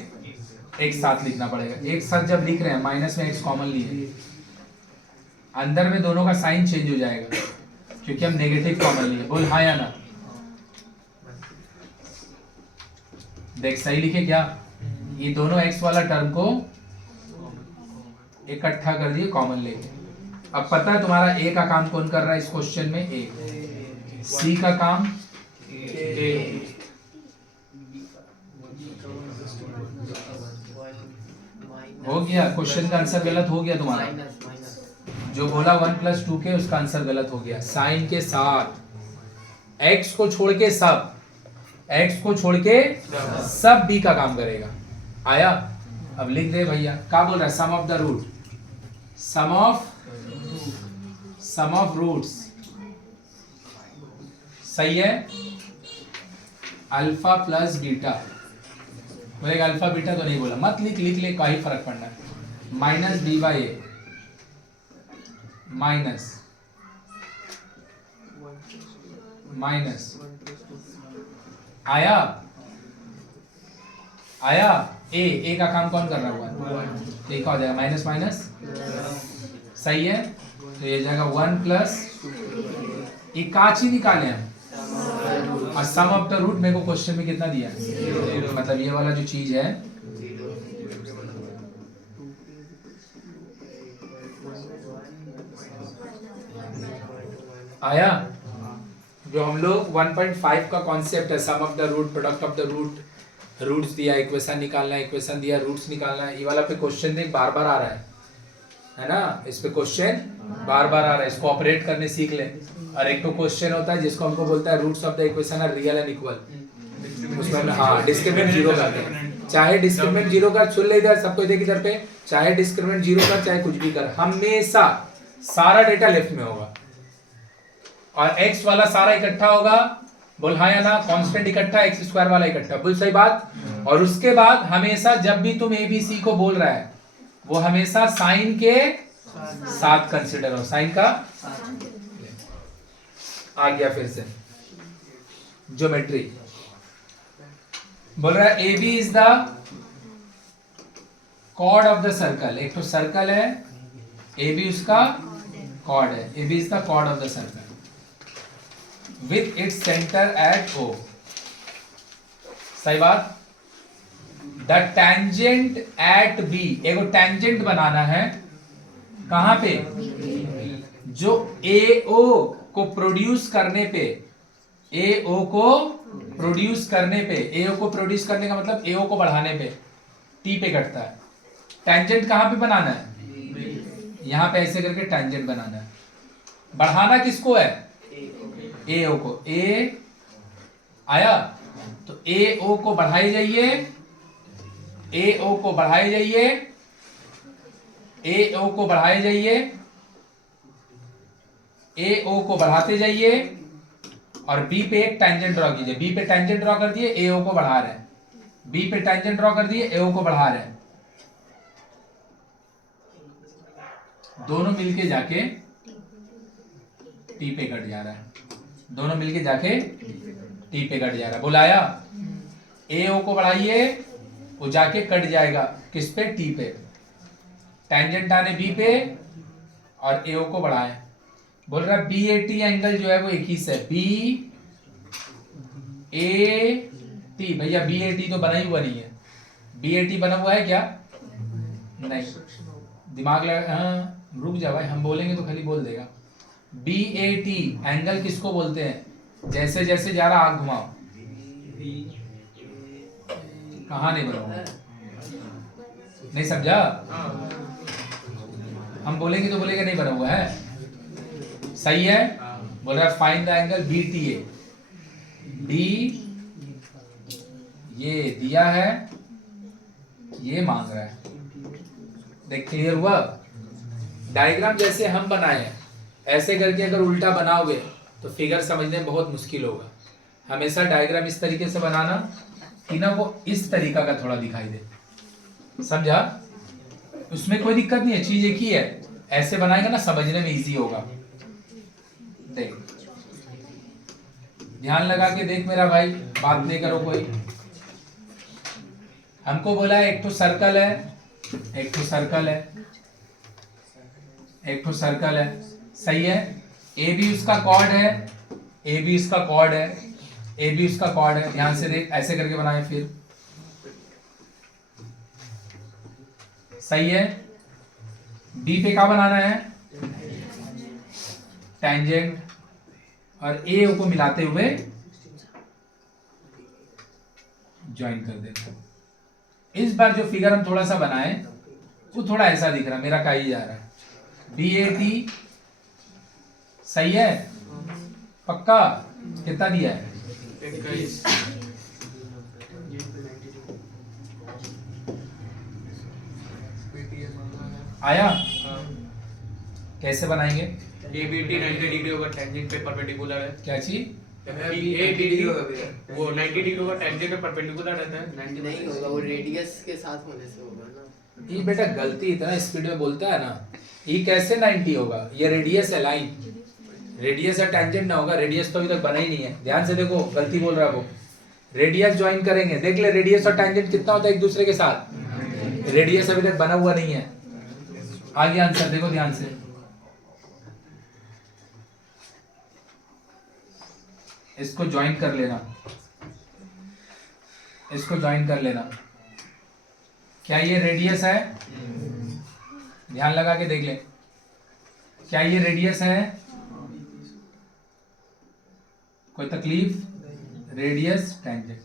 एक साथ लिखना पड़ेगा। एक साथ जब लिख रहे हैं, माइनस में एक्स कॉमन लिए, अंदर में दोनों का साइन चेंज हो जाएगा क्योंकि हम नेगेटिव कॉमन लिए। बोल हाँ या ना? देख सही लिखे क्या, ये दोनों x वाला टर्म को इकट्ठा कर दिए कॉमन लेके। अब पता है तुम्हारा a का काम कौन कर रहा है इस क्वेश्चन में, a, c का काम हो गया, क्वेश्चन का आंसर गलत हो गया तुम्हारा, जो बोला 1 + 2k उसका आंसर गलत हो गया। साइन के साथ x को छोड़ के सब, x को छोड़ के सब b का काम करेगा। आया? अब लिख दे भैया, क्या बोल रहा है, sum of the root, sum of roots, सही है, अल्फा प्लस बीटा। बोलेगा अल्फा बीटा तो नहीं बोला, मत लिख ले, क्या ही फर्क पड़ना है। Minus D by A, minus आया ए का काम कौन कर रहा हुआ है, क्या हो जाएगा, माइनस माइनस, सही है, तो ये जाएगा 1 प्लस ये काची निकाले हम और सम ऑफ द रूट मेरे को क्वेश्चन में कितना दिया है, मतलब ये वाला जो चीज है आया, जो हम लोग 1.5 का कॉन्सेप्ट है sum of the root, product of the root, roots दिया, इक्वेशन निकालना है, इक्वेशन दिया, रूट्स निकालना है, ये वाला पे क्वेश्चन देख बार बार आ रहा है ना, इस पे क्वेश्चन बार बार आ रहा है, इसको ऑपरेट करने सीख ले। और एक तो क्वेश्चन होता है जिसको हमको बोलता है roots of the equation are real and equal, उसमें हाँ डिस्क्रिमिनेंट जीरो करते हैं, चाहे डिस्क्रिमिनेंट जीरो कर, सुन ले इधर सबको देख इधर पे, चाहे डिस्क्रिमिनेंट जीरो कर चाहे कुछ भी कर, हमेशा सारा डेटा लेफ्ट में होगा और x वाला सारा इकट्ठा होगा, बोल हाँ या ना, कांस्टेंट इकट्ठा, x स्क्वायर वाला इकट्ठा, बोल सही बात। और उसके बाद हमेशा जब भी तुम ABC को बोल रहा है वो हमेशा साइन के साथ कंसिडर हो, साइन का आ गया। फिर से ज्योमेट्री बोल रहा है AB is the chord of the circle, एक तो सर्कल है AB उसका कॉर्ड है, AB is the chord of the circle with its center at O, सही बात। The tangent at B, एगो tangent बनाना है कहां पे, जो AO को प्रोड्यूस करने पे, AO को प्रोड्यूस करने पे, AO को प्रोड्यूस करने का मतलब AO को बढ़ाने पे T पे कटता है। tangent कहां पे बनाना है, यहां पे ऐसे करके tangent बनाना है, बढ़ाना किसको है, AO को, A आया तो AO को बढ़ाई जाइए, AO को बढ़ाई जाइए, AO को बढ़ाए जाइए, AO को बढ़ाते जाइए और B पे एक टेंजेंट ड्रॉ कीजिए, B पे टेंजेंट ड्रॉ कर दिए, AO को बढ़ा रहे हैं, B पे टेंजेंट ड्रॉ कर दिए, AO को बढ़ा रहे हैं, दोनों मिलके जाके T पे कट जा रहा है, दोनों मिलके जाके T पे कट जा रहा है, बुलाया AO को बढ़ाइए वो जाके कट जाएगा किस पे, T पे, टेंजेंट आने B पे और AO को बढ़ाए, बोल रहा है BAT एंगल जो है वो 21 है, BAT भैया BAT तो बना ही हुआ नहीं है, BAT बना हुआ है क्या, नहीं, दिमाग लगा, हाँ रुक जा भाई, हम बोलेंगे तो खाली बोल देगा। BAT एंगल किसको बोलते हैं, जैसे जैसे जा रहा आग घुमाओ, कहाँ नहीं बना, नहीं समझा, हम बोलेंगे तो बोलेगा नहीं बना हुआ है, सही है। बोल रहा है find the angle BTA, B ये दिया है, ये मांग रहा है, देख क्लियर हुआ। डायग्राम जैसे हम बनाए हैं ऐसे करके अगर उल्टा बनाओगे तो फिगर समझने में बहुत मुश्किल होगा, हमेशा डायग्राम इस तरीके से बनाना कि ना वो इस तरीका का थोड़ा दिखाई दे, समझा, उसमें कोई दिक्कत नहीं है, चीज एक ही है, ऐसे बनाएगा ना समझने में इजी होगा। देख ध्यान लगा के देख मेरा भाई, बात नहीं करो कोई, हमको बोला है एक तो सर्कल है, एक तो सर्कल है, एक तो सर्कल है, सही है, AB उसका कॉर्ड है, AB उसका कॉर्ड है, AB उसका कॉर्ड है, ध्यान से देख ऐसे करके बनाए, फिर सही है। B पे क्या बनाना है, टेंजेंट, और AO को मिलाते हुए ज्वाइन कर देते। इस बार जो फिगर हम थोड़ा सा बनाए वो थोड़ा ऐसा दिख रहा है, मेरा का ही जा रहा है, BAT सही है, पक्का, कितना दिया है, 21 आया। कैसे बनाएंगे, ABT 90 डिग्री होगा टेंजेंट पे परपेंडिकुलर है, क्या चीज, ABT वो 90 डिग्री होगा टेंजेंट पे परपेंडिकुलर रहता है, नहीं होगा, वो रेडियस के साथ होने से होगा ना। ये बेटा गलती इतना स्पीड में बोलता है ना, ये कैसे 90 होगा, ये रेडियस है, लाइन रेडियस है, टेंजेंट ना होगा, रेडियस तो अभी तक बना ही नहीं है, ध्यान से देखो गलती बोल रहा है वो, रेडियस ज्वाइन करेंगे, देख ले रेडियस और टेंजेंट कितना होता है एक दूसरे के साथ, रेडियस अभी तक बना हुआ नहीं है, आगे आंसर देखो ध्यान से, इसको ज्वाइन कर लेना, इसको ज्वाइन कर लेना। क्या ये रेडियस है? ध्यान लगा के देख ले, क्या ये रेडियस है? कोई तकलीफ? Radius tangent.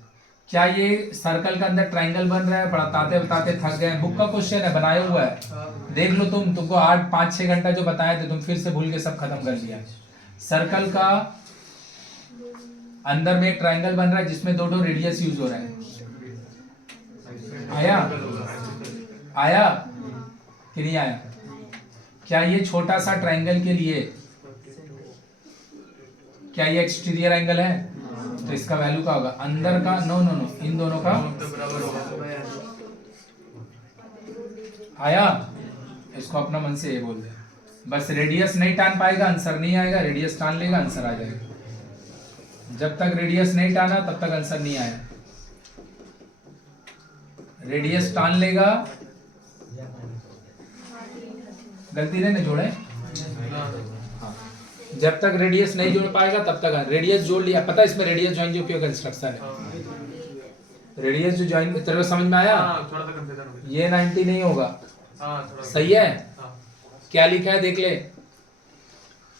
क्या ये सर्कल के अंदर ट्रायंगल बन रहा है? बताते बताते थक गए, बुक का क्वेश्चन है, बनाया हुआ है, देख लो तुम। तुमको 8-5-6 घंटा जो बताए थे तुम फिर से भूल के सब खत्म कर दिया। सर्कल का अंदर में एक ट्रायंगल बन रहा है जिसमें दो रेडियस यूज हो रहे हैं। आया? आया कि नहीं आया? क्या ये छोटा सा ट्रायंगल के लिए क्या ये एक्सटीरियर एंगल है? तो इसका वैल्यू क्या होगा? अंदर का नो नो नो इन दोनों का आया? इसको अपना मन से ये बोल दे, बस रेडियस नहीं टान पाएगा आंसर नहीं आएगा, रेडियस टान लेगा आंसर आ जाएगा। जब तक रेडियस नहीं टाना तब तक आंसर नहीं आया। रेडियस टान लेगा, गलती नहीं जोड़े, हाँ। जब तक रेडियस नहीं जोड़ पाएगा तब तक रेडियस जोड़ लिया। पता है इसमें रेडियस ज्वाइन जो कंस्ट्रक्शन है, रेडियस जो ज्वाइन तेरे को समझ में आया? थोड़ा सा कंफ्यूजन हो गया। ये 90 नहीं होगा, सही है? क्या लिखा है देख ले,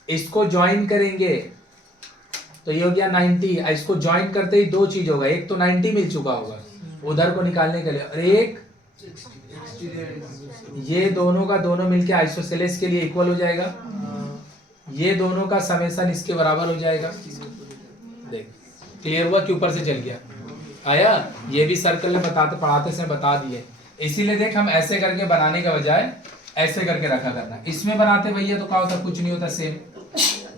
इसको ज्वाइन करेंगे तो ये हो गया 90। इसको ज्वाइन करते ही दो चीज होगा, एक तो 90 मिल चुका होगा उधर को निकालने के लिए, और एक ये दोनों का दोनों मिलके आइसोसेलेस के लिए इक्वल हो जाएगा, ये दोनों का समेशन इसके बराबर हो जाएगा। देख क्लियर हुआ कि ऊपर से चल गया? आया? ये भी सर्कल में बताते पढ़ाते से बता दिए, इसीलिए देख हम ऐसे करके बनाने का बजाय ऐसे करके रखा करना। इसमें बनाते भैया तो क्या होता? कुछ नहीं होता, सेम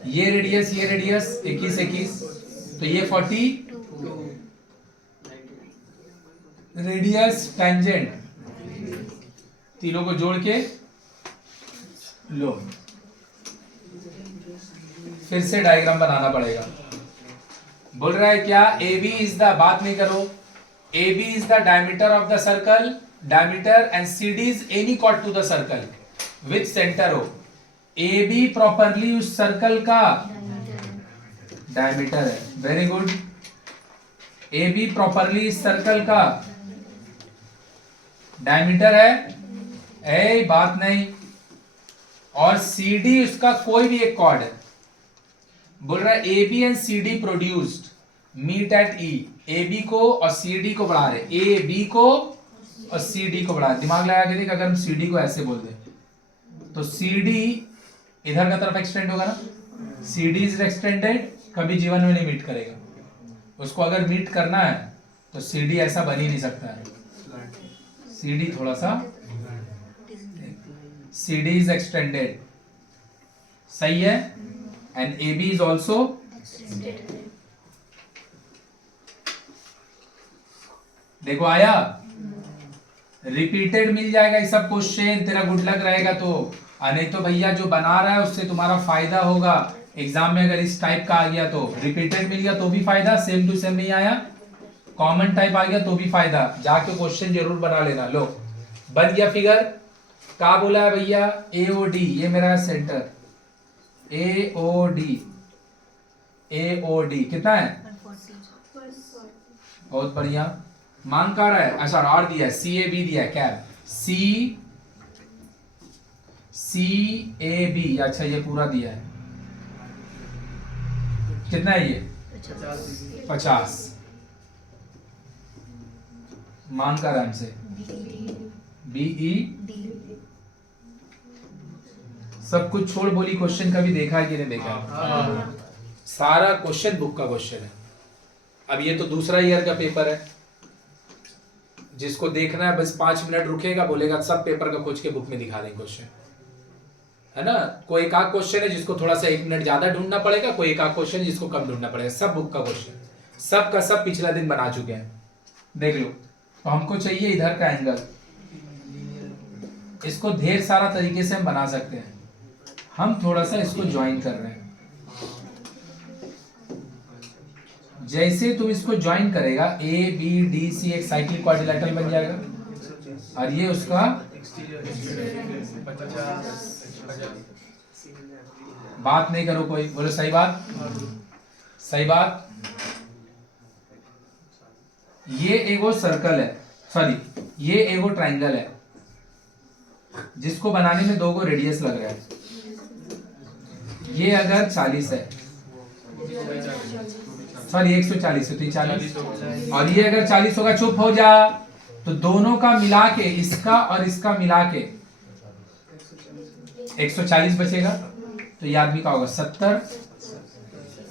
ये रेडियस 21 तो ये 40 रेडियस टेंजेंट, तीनों को जोड़ के लो, फिर से डायग्राम बनाना पड़ेगा। बोल रहा है क्या? AB इज द, बात नहीं करो, AB is the diameter of the circle, diameter, and CD is any chord to the circle with centre O. AB properly उस सर्कल का डायमीटर है, वेरी गुड। AB प्रॉपरली इस सर्कल का डायमीटर है, ए बात नहीं, और CD उसका कोई भी एक कॉर्ड है। बोल रहा है AB and CD produced meet at E, AB को और CD को बढ़ा रहे, AB को और CD को बढ़ा रहे। दिमाग लगा के देख, अगर हम CD को ऐसे बोल दें तो CD इधर का तरफ एक्सटेंड होगा ना, CD इज एक्सटेंडेड, कभी जीवन में नहीं मीट करेगा। उसको अगर मीट करना है तो CD ऐसा बन ही नहीं सकता है, CD थोड़ा सा, CD is extended, सही है, and AB is also देखो आया? रिपीटेड मिल जाएगा ये सब क्वेश्चन, तेरा गुड लक रहेगा तो, नहीं तो भैया जो बना रहा है उससे तुम्हारा फायदा होगा एग्जाम में। अगर इस टाइप का आ गया तो रिपीटेड मिल गया तो भी फायदा, सेम टू सेम नहीं आया कॉमन टाइप आ गया तो भी फायदा। जाके क्वेश्चन जरूर बना लेना। लो बन गया फिगर, क्या बोला है भैया? AOD, ये मेरा सेंटर AOD कितना है? बहुत बढ़िया। मांग कर रहा है, अच्छा और दिया है, CAB दिया है, क्या CAB, अच्छा ये पूरा दिया है, कितना है ये? 50 मांग कर रहा है हमसे। BE सब कुछ छोड़, बोली क्वेश्चन कभी देखा है कि नहीं देखा है? सारा क्वेश्चन बुक का क्वेश्चन है। अब ये तो दूसरा ईयर का पेपर है, जिसको देखना है बस 5 मिनट रुकेगा, बोलेगा सब पेपर का खोज के बुक में दिखा देंगे क्वेश्चन, है ना। कोई एक आध क्वेश्चन है जिसको थोड़ा सा 1 मिनट ज्यादा ढूंढना पड़ेगा, कोई एक आध क्वेश्चन है जिसको कम ढूंढना पड़ेगा। सब बुक का क्वेश्चन, सब का सब पिछला दिन बना चुके हैं, देख लो। तो हमको चाहिए इधर का एंगल, इसको ढेर सारा तरीके से हम बना सकते हैं। हम थोड़ा सा इसको ज्वाइन कर रहे हैं। जैसे तुम इसको ज्वाइन करेगा ABDC एक साइक्लिक क्वाड्रिलेटरल बन जाएगा, और ये उसका बात नहीं करो कोई, बोलो सही बात, सही बात। ये एगो सर्कल है, सॉरी ये एगो ट्राइंगल है जिसको बनाने में 2 गो रेडियस लग रहा है। ये अगर 40 है, सॉरी 140 है तो 40, और ये अगर 40 होगा, चुप हो जा, तो दोनों का मिला के, इसका और इसका मिला के 140 बचेगा। तो ये आदमी का होगा 70,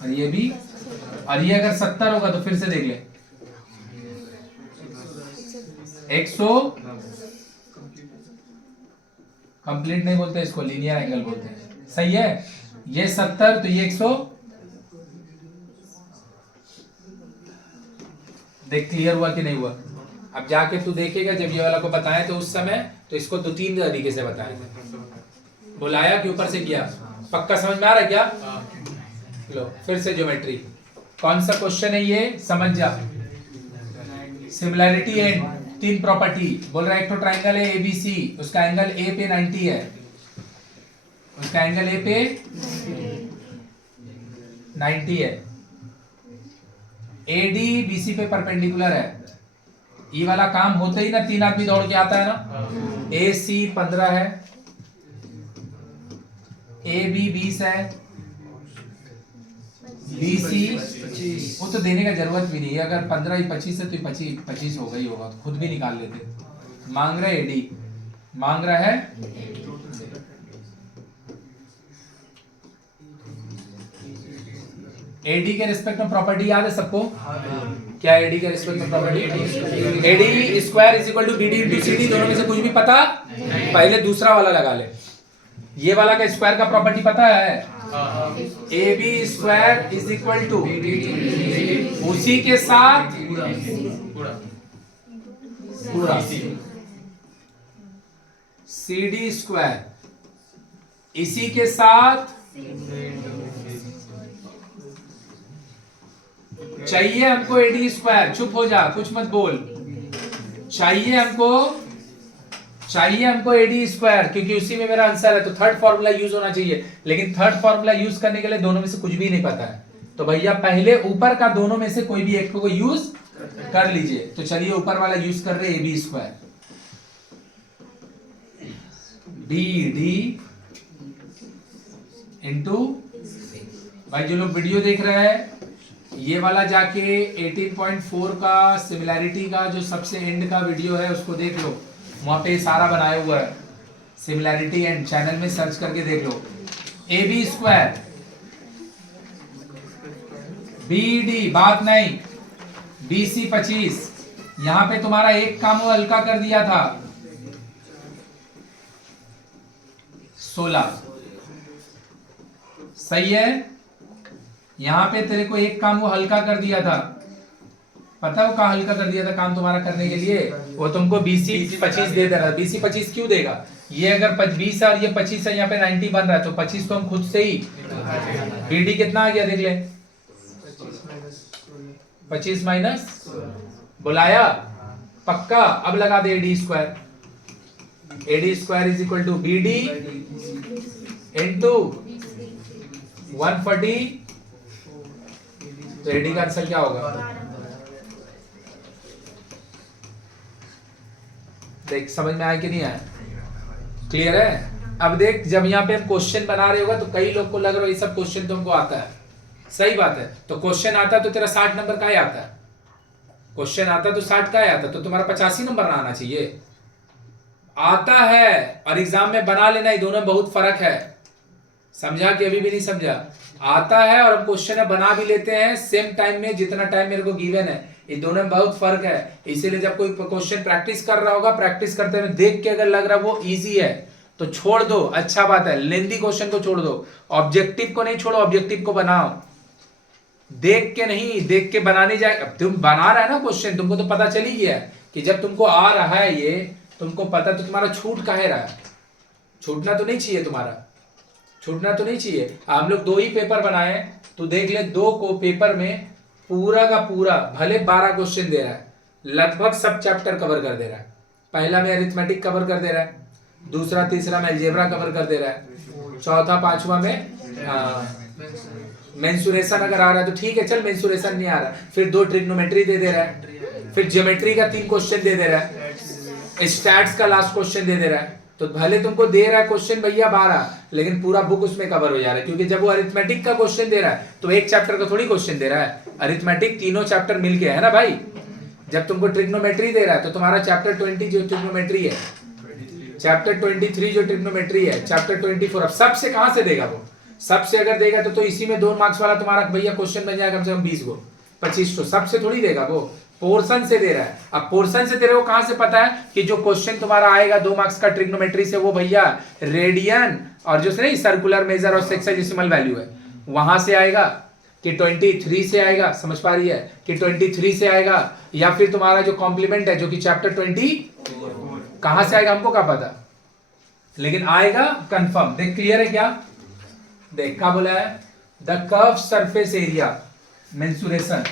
और ये भी, और ये अगर 70 होगा तो फिर से देख ले 100, कंप्लीट नहीं बोलते इसको, लीनियर एंगल बोलते हैं, सही है। ये 70 तो ये 100, देख क्लियर हुआ कि नहीं हुआ। अब जाके तू देखेगा जब ये वाला को बताए तो उस समय तो इसको 2-3 तरीके से बताए थे, बुलाया कि ऊपर से किया। पक्का समझ में आ रहा है क्या? लो फिर से ज्योमेट्री, कौन सा क्वेश्चन है ये समझ जा। सिमिलैरिटी एंड 3 प्रॉपर्टी बोल रहा है। एक तो ट्राइंगल है एबीसी, उसका एंगल ए पे 90 है, उसका एंगल ए पे 90 है। एडी बीसी पे परपेंडिकुलर है। ये वाला काम होते ही ना 3 आदमी दौड़ के आता है ना। ए सी 15 है, ए बी 20 है, बी सी, वो तो देने का जरूरत भी नहीं है। अगर 15 ही 25 है तो 25 होगा ही होगा, तो खुद भी निकाल लेते। मांग रहा है एडी, मांग रहा है एडी के रिस्पेक्ट में प्रॉपर्टी याद है सबको? क्या एडी के रिस्पेक्ट में property? AD square is equal to BD into CD, दोनों में से कुछ भी पता? पहले दूसरा वाला लगा ले। ये वाला का स्क्वायर का प्रॉपर्टी पता है? A B square is equal to, उसी के साथ पूरा सी डी स्क्वायर, इसी के साथ चाहिए हमको एडी स्क्वायर। चुप हो जा, कुछ मत बोल। चाहिए हमको एडी स्क्वायर, क्योंकि उसी में मेरा आंसर है। तो थर्ड फॉर्मूला यूज होना चाहिए, लेकिन थर्ड फॉर्मूला यूज करने के लिए दोनों में से कुछ भी नहीं पता है। तो भैया पहले ऊपर का दोनों में से कोई भी एक को यूज कर लीजिए। तो चलिए ऊपर वाला यूज कर रहे A B square, B D into, भाई जो लोग वीडियो देख रहे हैं ये वाला जाके 18.4 का सिमिलैरिटी का जो सबसे एंड का वीडियो है उसको देख लो, वहां पे सारा बनाया हुआ है। सिमिलैरिटी एंड चैनल में सर्च करके देख लो। A B square B D, बात नहीं, बी सी 25, यहां पे तुम्हारा एक काम वो हल्का कर दिया था 16, सही है। यहां पे तेरे को एक काम वो हल्का कर दिया था, पता है वो कहाँ हल्का कर दिया था काम तुम्हारा करने के लिए? वो तुमको BC 25 दे रहा है। BC 25 क्यों देगा? ये अगर 20 है और ये 25 है, यहाँ पे 90 बन रहा है, तो 25 तो हम खुद से ही, BD कितना आ गया देख ले, 25 माइनस, बुलाया पक्का। अब लगा दे AD square, AD square is equal to BD into 140, तो एडी का आंसर क्या होगा? देख समझ में आया कि नहीं आया? क्लियर है? अब देख जब यहाँ पे हम क्वेश्चन बना रहे होगा तो कई लोग को लग रहा है ये सब क्वेश्चन तुमको आता है, सही बात है। तो क्वेश्चन आता तो तेरा 60 नंबर का ही आता है, क्वेश्चन आता तो 60 का ही आता, तो तुम्हारा 85 नंबर ना आना चाहिए। आता है और एग्जाम में बना लेना, ये दोनों में बहुत फर्क है। समझा कि अभी भी नहीं समझा? आता है और हम क्वेश्चन बना भी लेते हैं सेम टाइम में जितना टाइम मेरे को गिवन है, ये दोनों में बहुत फर्क है। इसीलिए जब कोई क्वेश्चन प्रैक्टिस कर रहा होगा, प्रैक्टिस करते हुए देख के अगर लग रहा है वो इजी है तो छोड़ दो, अच्छा बात है। लेंदी क्वेश्चन को छोड़ दो, ऑब्जेक्टिव को नहीं छोड़ो, ऑब्जेक्टिव को बनाओ। देख के नहीं, देख के बनाने जाए। अब तुम बना रहा है ना क्वेश्चन, तुमको तो पता चल ही गया कि जब तुमको आ रहा है ये, तुमको पता, तो तुम्हारा छूट काहे रहा है? छूटना तो नहीं चाहिए, तुम्हारा छूटना तो नहीं चाहिए। हम लोग 2 ही पेपर बनाए, तो देख ले 2 को पेपर में पूरा का पूरा भले 12 क्वेश्चन दे रहा है, लगभग सब चैप्टर कवर कर दे रहा है। पहला में अरिथमेटिक कवर कर दे रहा है, दूसरा तीसरा में अलजेब्रा कवर कर दे रहा है, चौथा पांचवा में मेंसुरेशन अगर आ रहा है तो ठीक है, चल मेंसुरेशन नहीं आ रहा, फिर 2 ट्रिग्नोमेट्री दे रहा है, फिर ज्योमेट्री का 3 क्वेश्चन दे रहा है, स्टैट्स का लास्ट क्वेश्चन दे रहा है। तो भले तुमको दे रहा है क्वेश्चन भैया 12, लेकिन पूरा बुक उसमें कवर हो जा रहा है, क्योंकि जब वो अरिथमेटिक का क्वेश्चन दे रहा है तो एक चैप्टर का थोड़ी क्वेश्चन दे रहा है, अरिथमेटिक तीनों चैप्टर मिलके है ना भाई। जब तुमको ट्रिग्नोमेट्री दे रहा है तो तुम्हारा चैप्टर 20 जो ट्रिग्नोमेट्री है, चैप्टर 23 जो ट्रिग्नोमेट्री है, चैप्टर 24, अब सबसे कहां से देगा वो? सबसे अगर देगा तो इसी में 2 मार्क्स वाला तुम्हारा भैया क्वेश्चन बन जाएगा कम से कम 20 को 25 को, सबसे थोड़ी देगा वो, पोर्शन से दे रहा है। अब पोर्शन से दे रहे हो, कहां से पता है कि जो क्वेश्चन तुम्हारा आएगा 2 मार्क्स का ट्रिग्नोमेट्री से वो भैया रेडियन और जो नहीं सर्कुलर मेजर और सेक्साडेसिमल वैल्यू है वहां से आएगा, कि 23 से आएगा, समझ पा रही है, कि 23 से आएगा, या फिर तुम्हारा जो कॉम्प्लीमेंट है जो कि चैप्टर 20 कहां से आएगा हमको क्या पता, लेकिन आएगा कंफर्म। देख क्लियर है क्या? देख क्या बोला है, the curve surface area mensuration,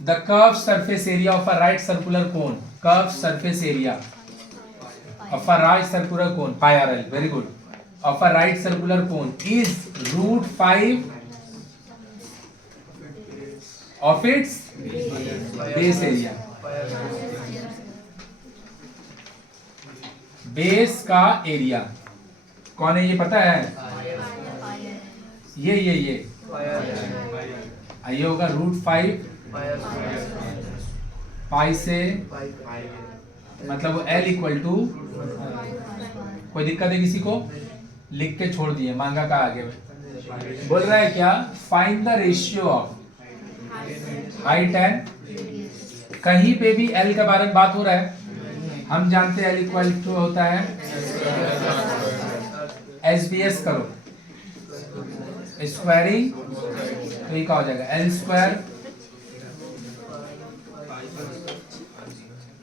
the curved surface area of a right circular cone, curved surface area of a right circular cone, pi r l, very good, of a right circular cone is √5 of its base area, base का area कौन है ये पता है? ये ये होगा √5 पाई से, मतलब L इक्वल टू, कोई दिक्कत है किसी को? लिख के छोड़ दिए, मांगा का आगे बोल रहा है क्या? Find the ratio of height and, कहीं पे भी L के बारे में बात हो रहा है, हम जानते हैं L इक्वल टू होता है SBS करो स्क्वायरिंग, तो ये क्या हो जाएगा L square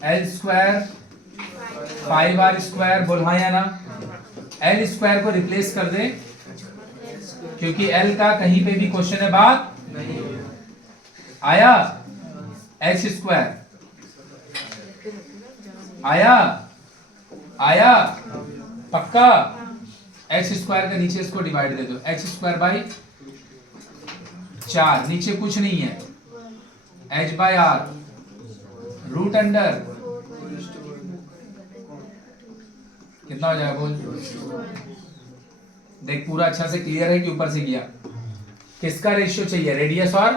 L square 5R square, बोल हाँ या ना? L स्क्वायर को रिप्लेस कर दे, क्योंकि L का कहीं पे भी क्वेश्चन है बात आया, H स्क्वायर आया पक्का, H स्क्वायर के नीचे इसको डिवाइड दे दो, H स्क्वायर बाई 4, नीचे कुछ नहीं है, H बाई R रूट अंडर, कितना हो जाएगा बोल? देख पूरा अच्छा से क्लियर है कि ऊपर से किया? किसका रेशियो चाहिए? रेडियस और,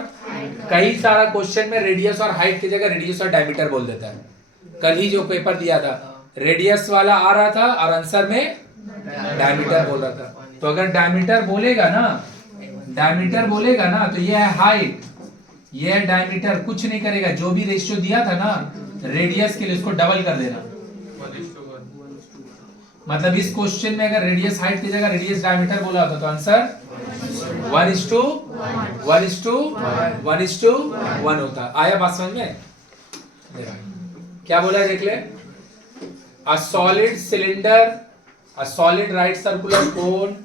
कई सारा क्वेश्चन में रेडियस और हाइट की जगह रेडियस और डायमीटर बोल देता है। कल ही जो पेपर दिया था रेडियस वाला आ रहा था और आंसर में डायमीटर बोल रहा था। तो अगर डायमीटर बोलेगा ना तो ये है हाइट, ये है डायमीटर, कुछ नहीं करेगा, जो भी रेशियो दिया था ना रेडियस के लिए उसको डबल कर देना। मतलब इस क्वेश्चन में अगर रेडियस हाइट की जगह रेडियस डायमीटर बोला होता तो आंसर 1:1 होता। आया बात समझ में? क्या बोला है देख ले, a solid cylinder, a solid right circular cone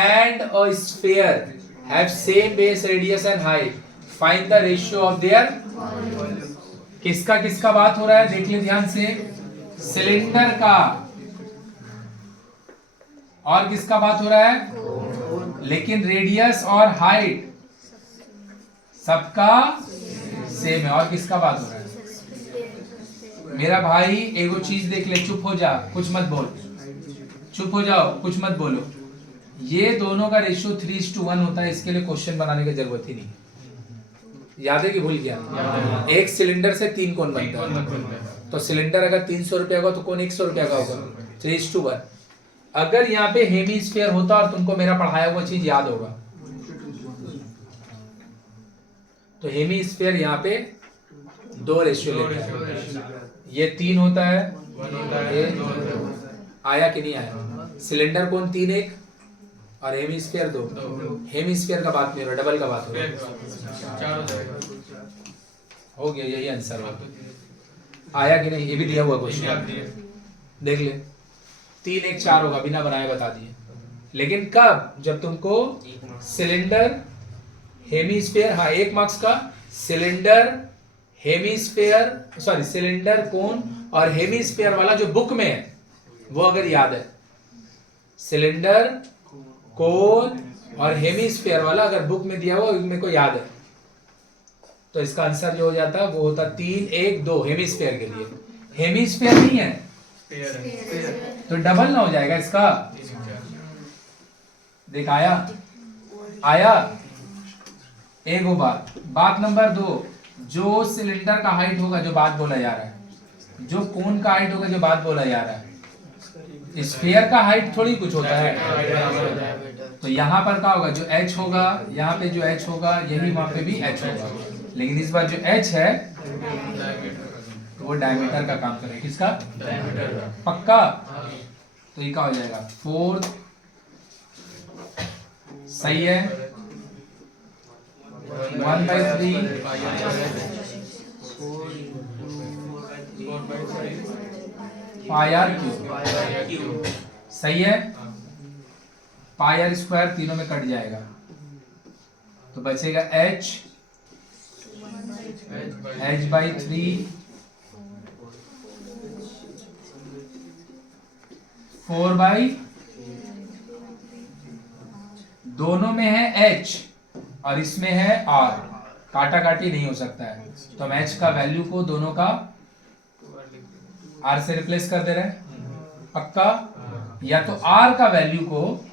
and a sphere have same base radius and height, find the ratio of their, किसका बात हो रहा है देख ले ध्यान से, सिलेंडर का, और किसका बात हो रहा है, लेकिन रेडियस और हाइट सबका सेम है। और किसका बात हो रहा है मेरा भाई? एगो चीज देख ले, चुप हो जा, कुछ मत बोल, चुप हो जाओ, कुछ मत बोलो। ये दोनों का रेशियो 3:1 होता है, इसके लिए क्वेश्चन बनाने की जरूरत ही नहीं। याद है कि भूल गया? एक सिलेंडर से 3 कोन बनता है, तो सिलेंडर अगर 300 रुपया होगा तो कोन 100 रुपया का होगा, 3:1। अगर यहाँ पे हेमीस्फीयर होता और तुमको मेरा पढ़ाया हुआ चीज याद होगा, तो हेमीस्फीयर यहाँ पे 2 रेशियो लेता है, ये 3 होता है, ये आया कि नहीं आया? सिलेंडर कोन 3:1 और हेमीस्फीयर 2। हेमीस्फीयर का बात नहीं हो रहा, डबल का बात हो रहा हो गया, यही आंसर होगा। आया कि नहीं? ये भी दिया हुआ क्वेश्चन देख ले, 3:1 होगा, बिना बनाए बता दिए। लेकिन कब? जब तुमको सिलेंडर हेमीस्फीयर, हाँ 1 मार्क्स का, सिलेंडर हेमीस्फीयर, सॉरी सिलेंडर कोन और हेमीस्फीयर वाला जो बुक में है वो अगर याद है, सिलेंडर कोन और हेमीस्फीयर वाला अगर बुक में दिया हुआ मेरे को याद है, तो इसका आंसर जो हो जाता है वो होता 3 1 2 हेमिस्फीयर के लिए। हेमिस्फीयर नहीं है तो डबल ना हो जाएगा इसका। देख आया आया। एक वो बात नंबर 2, जो सिलेंडर का हाइट होगा जो बात बोला जा रहा है, जो कोन का हाइट होगा जो बात बोला जा रहा है, स्फीयर का हाइट थोड़ी कुछ होता है। तो यहाँ पर क्या होगा, जो h होगा यहाँ पे जो h होगा यही वहां पे भी h होगा, लेकिन इस बार जो h है तो वो डायमीटर का काम करेगा। किसका? पक्का। तो ये क्या हो जाएगा 4, सही है 1/3 पाई आर क्यूब, सही है। पाई आर स्क्वायर तीनों में कट जाएगा तो बचेगा h 3 4 दोनों में है h और इसमें है r, काटा काटी नहीं हो सकता है तो हम h का वैल्यू को दोनों का r से रिप्लेस कर दे रहे हैं। पक्का। या तो r का वैल्यू को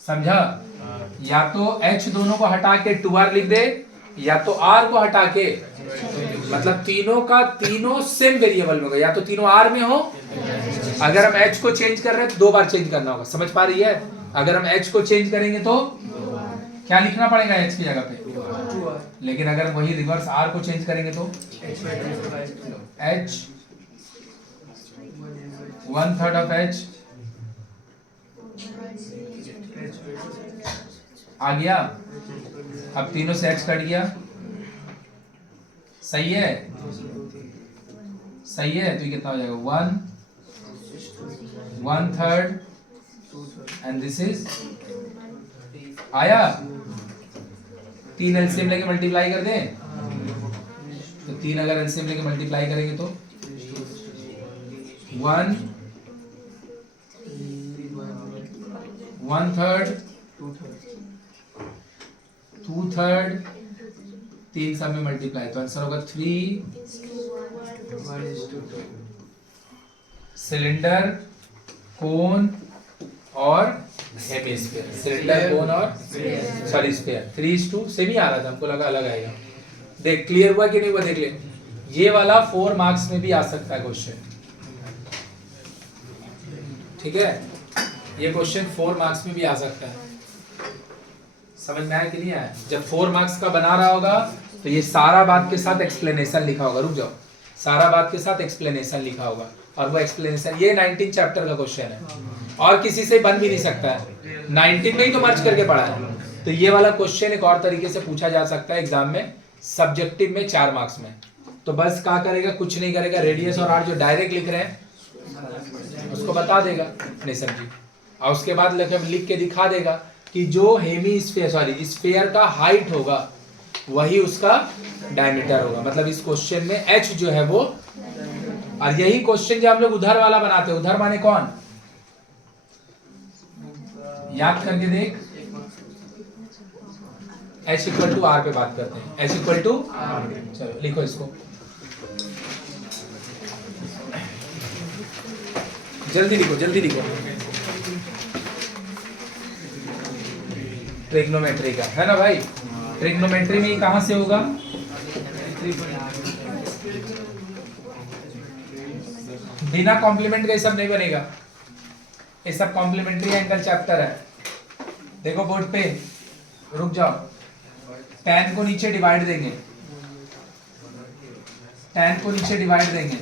समझा, या तो h दोनों को हटा के 2r लिख दे, या तो r को हटा के, मतलब तीनों का तीनों सेम वेरिएबल में होगा, या तो तीनों r में हो। अगर हम h को चेंज कर रहे हैं तो 2 बार चेंज करना होगा, समझ पा रही है। अगर हम h को चेंज करेंगे तो क्या लिखना पड़ेगा h की जगह पे, लेकिन अगर वही रिवर्स r को चेंज करेंगे तो h 1/3 ऑफ h आ गया। अब तीनों से h कट गया, सही है सही है। तो ये कितना हो जाएगा 1/3 एंड दिस इज आया। 3 एलसीएम लेके मल्टीप्लाई कर दें तो 3 अगर एलसीएम लेके मल्टीप्लाई करेंगे तो 1/3 2/3 3 सब में मल्टीप्लाई तो आंसर होगा 3 सिलेंडर कोन और हेमिस्फीयर। सिलेंडर कोन और सॉरी स्फीयर 3:2 सेम ही आ रहा था, हमको लगा अलग आएगा। देख क्लियर हुआ कि नहीं हुआ, देख ले। ये वाला 4 मार्क्स में भी आ सकता है क्वेश्चन, ठीक है। ये क्वेश्चन 4 मार्क्स में भी आ सकता है, समझ में आया कि नहीं आया। जब 4 मार्क्स का बना रहा होगा तो ये सारा बात के साथ एक्सप्लेनेशन लिखा होगा, रुक जाओ, सारा बात के साथ एक्सप्लेनेशन लिखा होगा और वो एक्सप्लेनेशन ये 19 चैप्टर का क्वेश्चन है और किसी से बन भी नहीं सकता है, 19 में ही तो मर्ज करके पढ़ा है। तो ये वाला क्वेश्चन एक और तरीके से पूछा जा सकता है एग्जाम में, सब्जेक्टिव में 4 मार्क्स में। तो बस क्या करेगा, कुछ नहीं करेगा, रेडियस और आर जो डायरेक्ट लिख रहे हैं उसको बता देगा नहीं समझी, और उसके बाद लिख के दिखा देगा कि जो हेमिस्फीयर सॉरी स्फीयर का हाइट होगा वही उसका डायमीटर होगा। मतलब इस क्वेश्चन में h जो है वो, और यही क्वेश्चन जो हम लोग उधर वाला बनाते हैं, उधर माने कौन, याद करके देख, h इक्वल टू r पे बात करते हैं, h इक्वल टू, चलो लिखो इसको जल्दी लिखो जल्दी लिखो। ट्रिग्नोमेट्री का है ना भाई, ट्रिग्नोमेट्री में कहां से होगा, बिना कॉम्प्लीमेंट का ये सब नहीं बनेगा, ये सब कॉम्प्लीमेंट्री एंगल चैप्टर है। देखो बोर्ड पे, रुक जाओ, tan को नीचे डिवाइड देंगे, tan को नीचे डिवाइड देंगे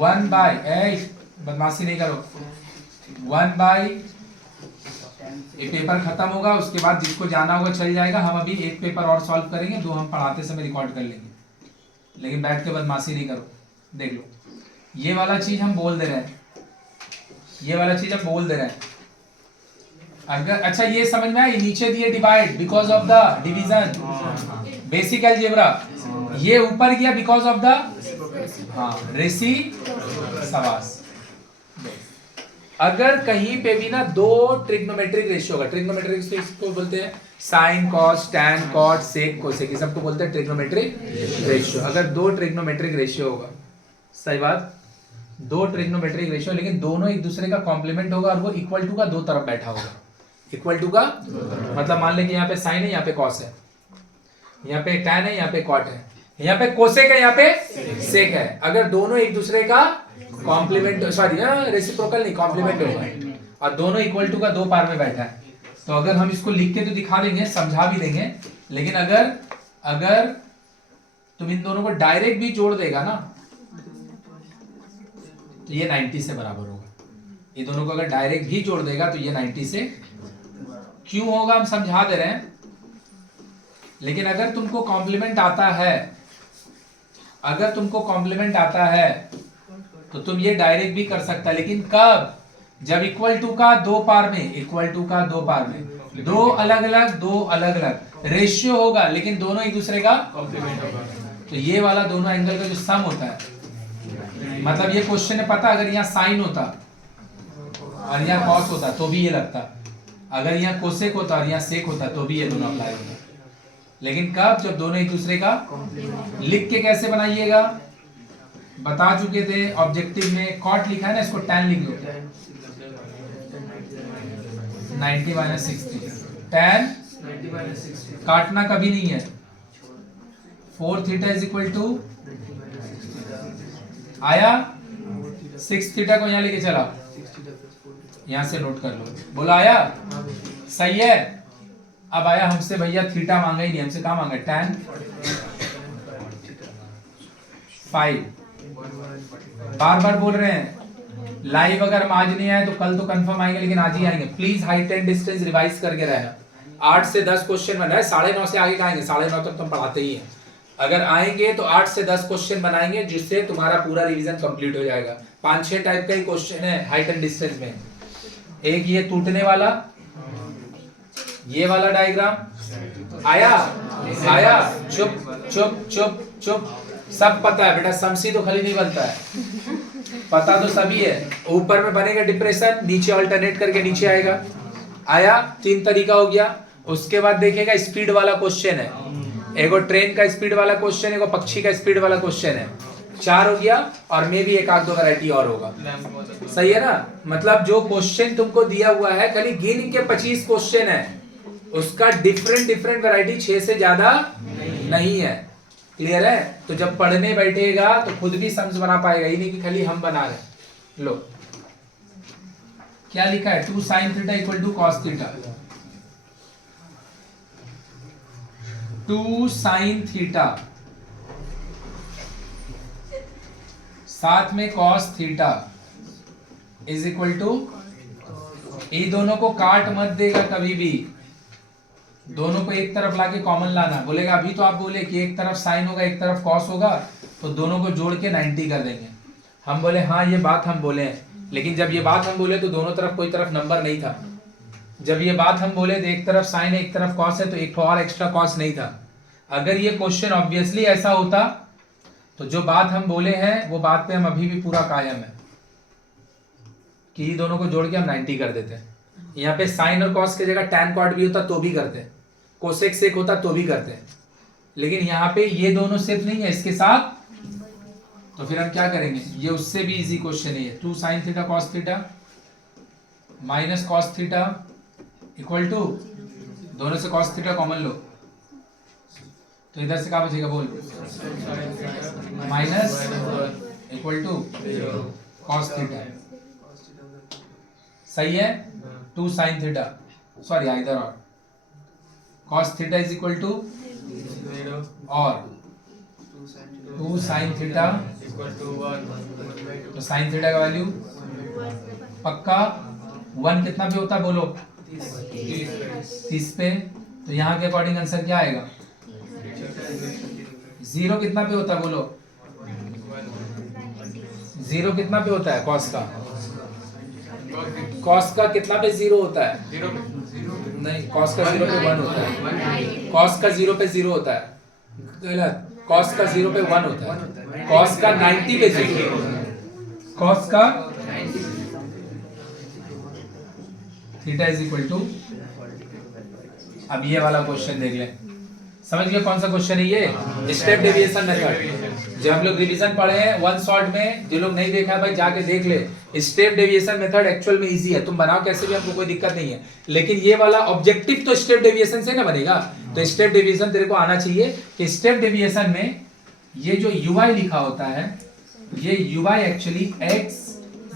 1/, बदमाशी नहीं करो, 1/, ये पेपर खत्म होगा उसके बाद जिसको जाना होगा चल जाएगा। हम अभी एक पेपर और सॉल्व करेंगे, 2 हम पढ़ाते समय रिकॉर्ड कर लेंगे, लेकिन बैठ के बदमाशी नहीं करो। देख लो ये वाला चीज हम बोल दे रहे हैं, ये वाला चीज हम बोल दे रहे हैं। अगर अच्छा ये समझ में आया, नीचे दिए divide because of the division, basic algebra, ये ऊपर गया बिकॉज ऑफ द हाँ रेसी सवास। अगर कहीं पे भी ना दो ट्रिग्नोमेट्रिक रेशियो होगा, ट्रिग्नोमेट्रिक रेशियो इसको बोलते हैं sine cos tan cot sec cosec, सबको बोलते हैं ट्रिग्नोमेट्रिक रेशियो। अगर दो ट्रिग्नोमेट्रिक रेशियो होगा, सही बात, दो ट्रिग्नोमेट्रिक रेशियो, लेकिन दोनों एक दूसरे का कॉम्प्लीमेंट होगा और वो इक्वल टू का दो तरफ बैठा होगा, इक्वल टू का मतलब मान ले कि यहाँ पे साइन है, यहाँ पे कॉस है, यहाँ पे टैन है, यहाँ पे कॉट है, यहाँ पे कोसेक है, यहाँ पे सेक है। अगर दोनों एक दूसरे का कॉम्प्लीमेंट सॉरी रेसिप्रोकल नहीं कॉम्प्लीमेंट होगा और दोनों इक्वल टू का दो पार में बैठा है, तो अगर हम इसको लिख के तो दिखा देंगे, समझा भी देंगे, लेकिन अगर तुम इन दोनों को डायरेक्ट भी जोड़ देगा ना तो ये 90 से बराबर होगा। ये दोनों को अगर डायरेक्ट भी जोड़ देगा तो ये 90 से क्यों होगा हम समझा दे रहे हैं। लेकिन अगर तुमको कॉम्प्लीमेंट आता है, अगर तुमको कॉम्प्लीमेंट आता है तो तुम ये डायरेक्ट भी कर सकता है, लेकिन कब? जब इक्वल टू का दो पार में, इक्वल टू का दो पार में दो अलग अलग रेशियो होगा, लेकिन दोनों एक दूसरे का कॉम्प्लीमेंट होगा। तो ये वाला दोनों एंगल का जो सम होता है, मतलब ये क्वेश्चन है पता, अगर यहाँ साइन होता और यहाँ कॉस होता तो भी ये लगता, अगर यहाँ कोसेक होता और यहाँ सेक होता तो भी ये दोनों अप्लाई होता। लेकिन कब? जब दोनों एक दूसरे का, लिख के कैसे बनाइएगा बता चुके थे ऑब्जेक्टिव में, कॉट लिखा है ना, इसको टैन लिख लो, 90 माइनस 60, टैन काटना कभी नहीं है, 4 थीटा इज इक्वल टू आया 6 थीटा को यहाँ लेके चला, यहां से नोट कर लो, बोला आया, सही है। अब आया हमसे भैया थीटा मांगा ही नहीं, हमसे क्या मांगा, टैन 5। बार बार बोल रहे हैं लाइव, अगर हम आज नहीं आए तो कल तो कंफर्म आएंगे, लेकिन आज ही आएंगे। Please height and distance revise करके रहना, 8 से 10 क्वेश्चन बना है, 9:30 से आगे आएंगे, 9:30 तक तुम पढ़ाते ही हैं। अगर आएंगे तो 8 से 10 क्वेश्चन बनाएंगे, जिससे तुम्हारा पूरा रिवीजन कंप्लीट हो जाएगा। 5-6 टाइप का ही क्वेश्चन है हाइट एंड डिस्टेंस में। एक ये टूटने वाला, ये वाला डायग्राम आया, चुप चुप चुप चुप, सब पता है बेटा, समसी तो खाली नहीं बनता है, पता तो सभी है। ऊपर में बनेगा डिप्रेशन, नीचे अल्टरनेट करके नीचे आएगा, आया 3 तरीका हो गया। उसके बाद देखेगा स्पीड वाला क्वेश्चन है, एगो ट्रेन का स्पीड वाला क्वेश्चन, एगो पक्षी का स्पीड वाला क्वेश्चन है, 4 हो गया। और मे भी 1-2 वैरायटी और होगा, सही है ना। मतलब जो क्वेश्चन तुमको दिया हुआ है, खाली गिन के 25 क्वेश्चन है, उसका डिफरेंट वैरायटी 6 से ज्यादा नहीं है। क्लियर है? तो जब पढ़ने बैठेगा तो खुद भी समझ बना पाएगा, ये नहीं कि खाली हम बना रहे। लो क्या लिखा है, 2 sin theta equal to cos theta, 2 sin theta साथ में cos theta is equal to, ये दोनों को काट मत देगा कभी भी, दोनों को एक तरफ लाके कॉमन लाना। बोलेगा अभी तो आप बोले कि एक तरफ साइन होगा एक तरफ कॉस होगा, तो दोनों को जोड़ के 90 कर देंगे। हम बोले हाँ ये बात हम बोले हैं, लेकिन जब ये बात हम बोले तो दोनों तरफ कोई तरफ नंबर नहीं था। जब ये बात हम बोले तो एक तरफ साइन है एक तरफ कॉस है, तो एक और एक्स्ट्रा कॉस नहीं था। अगर ये क्वेश्चन ऑब्वियसली ऐसा होता तो जो बात हम बोले हैं वो बात पे हम अभी भी पूरा कायम है कि ये दोनों को जोड़ के हम 90 कर देते हैं। यहाँ पे साइन और कॉस की जगह टैन कॉट भी होता तो भी करते, कोसेक सेक होता तो भी करते, लेकिन यहाँ पे ये दोनों सिर्फ नहीं है इसके साथ, तो फिर हम क्या करेंगे, ये उससे भी इजी क्वेश्चन है। 2 sin theta cos theta minus cos theta equal to, दोनों से cos थीटा कॉमन लो तो इधर से क्या बचेगा, बोल, minus equal to cos theta, सही है। 2 sin थीटा सॉरी इधर और cos theta is equal to, और 2 sin थीटा तो sin थीटा का वैल्यू पक्का 1 कितना पे होता है बोलो, 30 पे। तो यहाँ के अकॉर्डिंग आंसर क्या आएगा, 0 कितना पे होता है बोलो, 0 कितना पे होता है cos का, cos का कितना पे 0 होता है, नहीं cos का 0 पे 1 होता है, cos का 0 पे 0 होता है, गलत, cos का 0 पे 1 होता है, cos का 90 पे 0, cos का थीटा इज इक्वल टू, अब ये वाला क्वेश्चन देख लें, समझ गए कौन सा क्वेश्चन है ये? Step deviation method. जब हम लोग रिवीजन पढ़े हैं वन शॉट में, जो लोग नहीं देखा है भाई जाके देख ले। स्टेप डेविएशन मेथड एक्चुअल में इजी है, तुम बनाओ कैसे भी, हमको कोई दिक्कत नहीं है, लेकिन ये वाला ऑब्जेक्टिव तो स्टेप डेविएशन से ना बनेगा। तो स्टेप डेविएशन तेरे को आना चाहिए कि स्टेप डेविएशन में ये जो ui लिखा होता है, ये ui actually x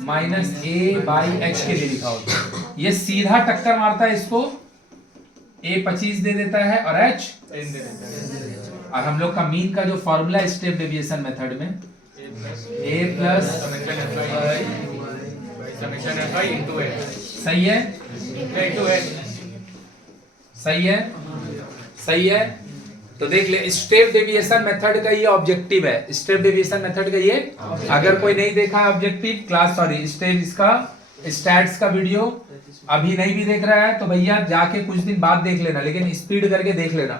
minus a by h के लिए लिखा होता है। ये सीधा टक्कर मारता है इसको, a 25 दे देता है और h 10 दे देता है। और हम लोग का मीन का जो फॉर्मूला स्टेप डेविएशन मेथड में a plus, summation fi into h, सही है, into h, सही है, सही है। तो देख ले स्टेप डेविएशन मेथड का ये ऑब्जेक्टिव है, स्टेप डेविएशन मेथड का ये, अगर कोई नहीं देखा है ऑब्जेक्टिव क्लास, सॉरी स्टेप इसका स्टैट्स का वीडियो अभी नहीं भी देख रहा है तो भैया जाके कुछ दिन बाद देख लेना, लेकिन स्पीड करके देख लेना,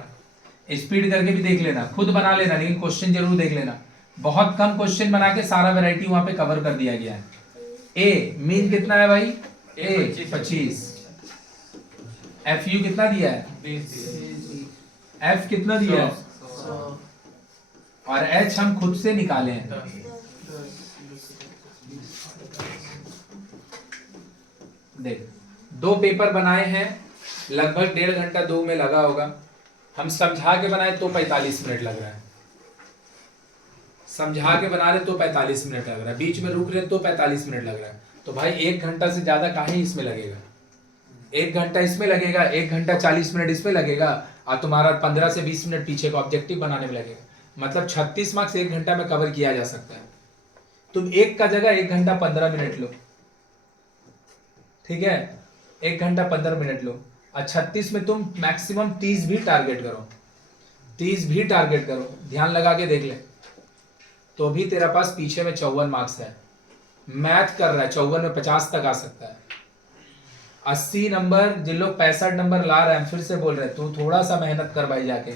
स्पीड करके भी देख लेना, खुद बना लेना, लेकिन क्वेश्चन जरूर देख लेना। बहुत कम क्वेश्चन बना के सारा वैरायटी वहां पे कवर कर दिया गया है। ए मीन कितना है भाई? ए 25, एफ यू कितना दिया है? 20, एफ कितना दिया है? और एच हम खुद से निकाले हैं। देख दो पेपर बनाए हैं, लगभग 1.5 घंटा दो में लगा होगा। हम समझा के बनाए तो 45 मिनट लग रहा है, समझा के बना रहे तो 45 मिनट लग रहा है, बीच में रुक रहे तो 45 मिनट लग रहा है। तो भाई 1 घंटा से ज्यादा काहे इसमें लगेगा? 1 घंटा इसमें लगेगा, 1 घंटा 40 मिनट इसमें लगेगा, और तुम्हारा 15 से 20 मिनट पीछे का ऑब्जेक्टिव बनाने में लगेगा। मतलब 36 मार्क्स 1 घंटा में कवर किया जा सकता है। तुम एक का जगह 1 घंटा 15 मिनट लो, ठीक है, 1 घंटा 15 मिनट लो, और 36 में तुम मैक्सिमम 30 भी टारगेट करो, 30 भी टारगेट करो, ध्यान लगा के देख ले, तो भी तेरा पास पीछे में 54 मार्क्स है। मैथ कर रहा है, 54 में 50 तक आ सकता है। 80 नंबर, जिन लोग 65 नंबर ला रहे हैं, फिर से बोल रहे हैं, तू थोड़ा सा मेहनत कर भाई, जाके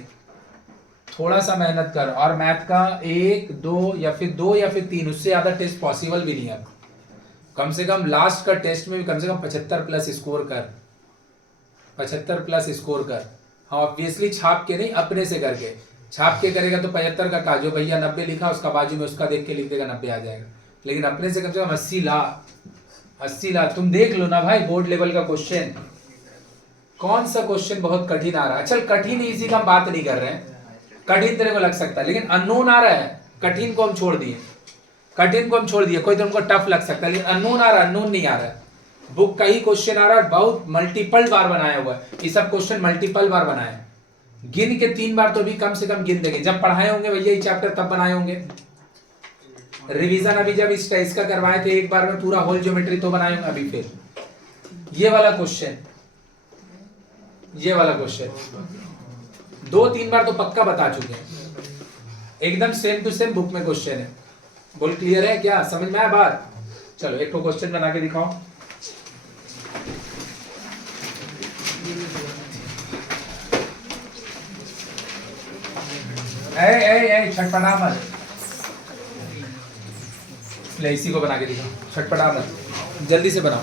थोड़ा सा मेहनत कर। और मैथ का 1, 2 या फिर 3, उससे ज्यादा टेस्ट पॉसिबल भी नहीं है। कम से कम लास्ट का टेस्ट में भी कम से कम 75 प्लस स्कोर कर, 75 प्लस स्कोर कर। हाँ ऑब्वियसली छाप के नहीं, अपने से करके। छाप के करेगा तो 75 का का जो भैया 90 लिखा उसका बाजू में उसका देख के लिख देगा 90 आ जाएगा, लेकिन अपने से कम 80 ला, 80 ला। तुम देख लो ना भाई बोर्ड लेवल का क्वेश्चन, कौन सा क्वेश्चन बहुत कठिन आ रहा है। चल कठिन इसी का हम बात नहीं कर रहे हैं, कठिन तेरे को लग सकता है, लेकिन अननोन आ रहा है, कठिन को हम छोड़ दिए, कठिन को हम छोड़ दिए। कोई तुमको टफ लग सकता है, लेकिन अननोन आ रहा है, अननोन नहीं आ रहा है। बुक का ही क्वेश्चन आ रहा है, बहुत मल्टीपल बार बनाया हुआ है, ये सब क्वेश्चन मल्टीपल बार बनाए, गिन के 3 बार तो भी कम से कम गिन देंगे। जब पढ़ाए होंगे भैया ये चैप्टर तब बनाए होंगे। रिवीजन अभी जब इसका करवाए थे एक बार में पूरा होल ज्योमेट्री तो बनाए होंगे। अभी फिर ये वाला क्वेश्चन, ये वाला क्वेश्चन 2-3 बार तो पक्का बता चुके हैं, एकदम सेम टू सेम बुक में क्वेश्चन है। बोल क्लियर है क्या, समझ में आया बात? चलो एक तो क्वेश्चन बना के दिखाओ। छटपटा मत, इसी को बना के दिखाओ, छटपटा मत, जल्दी से बनाओ।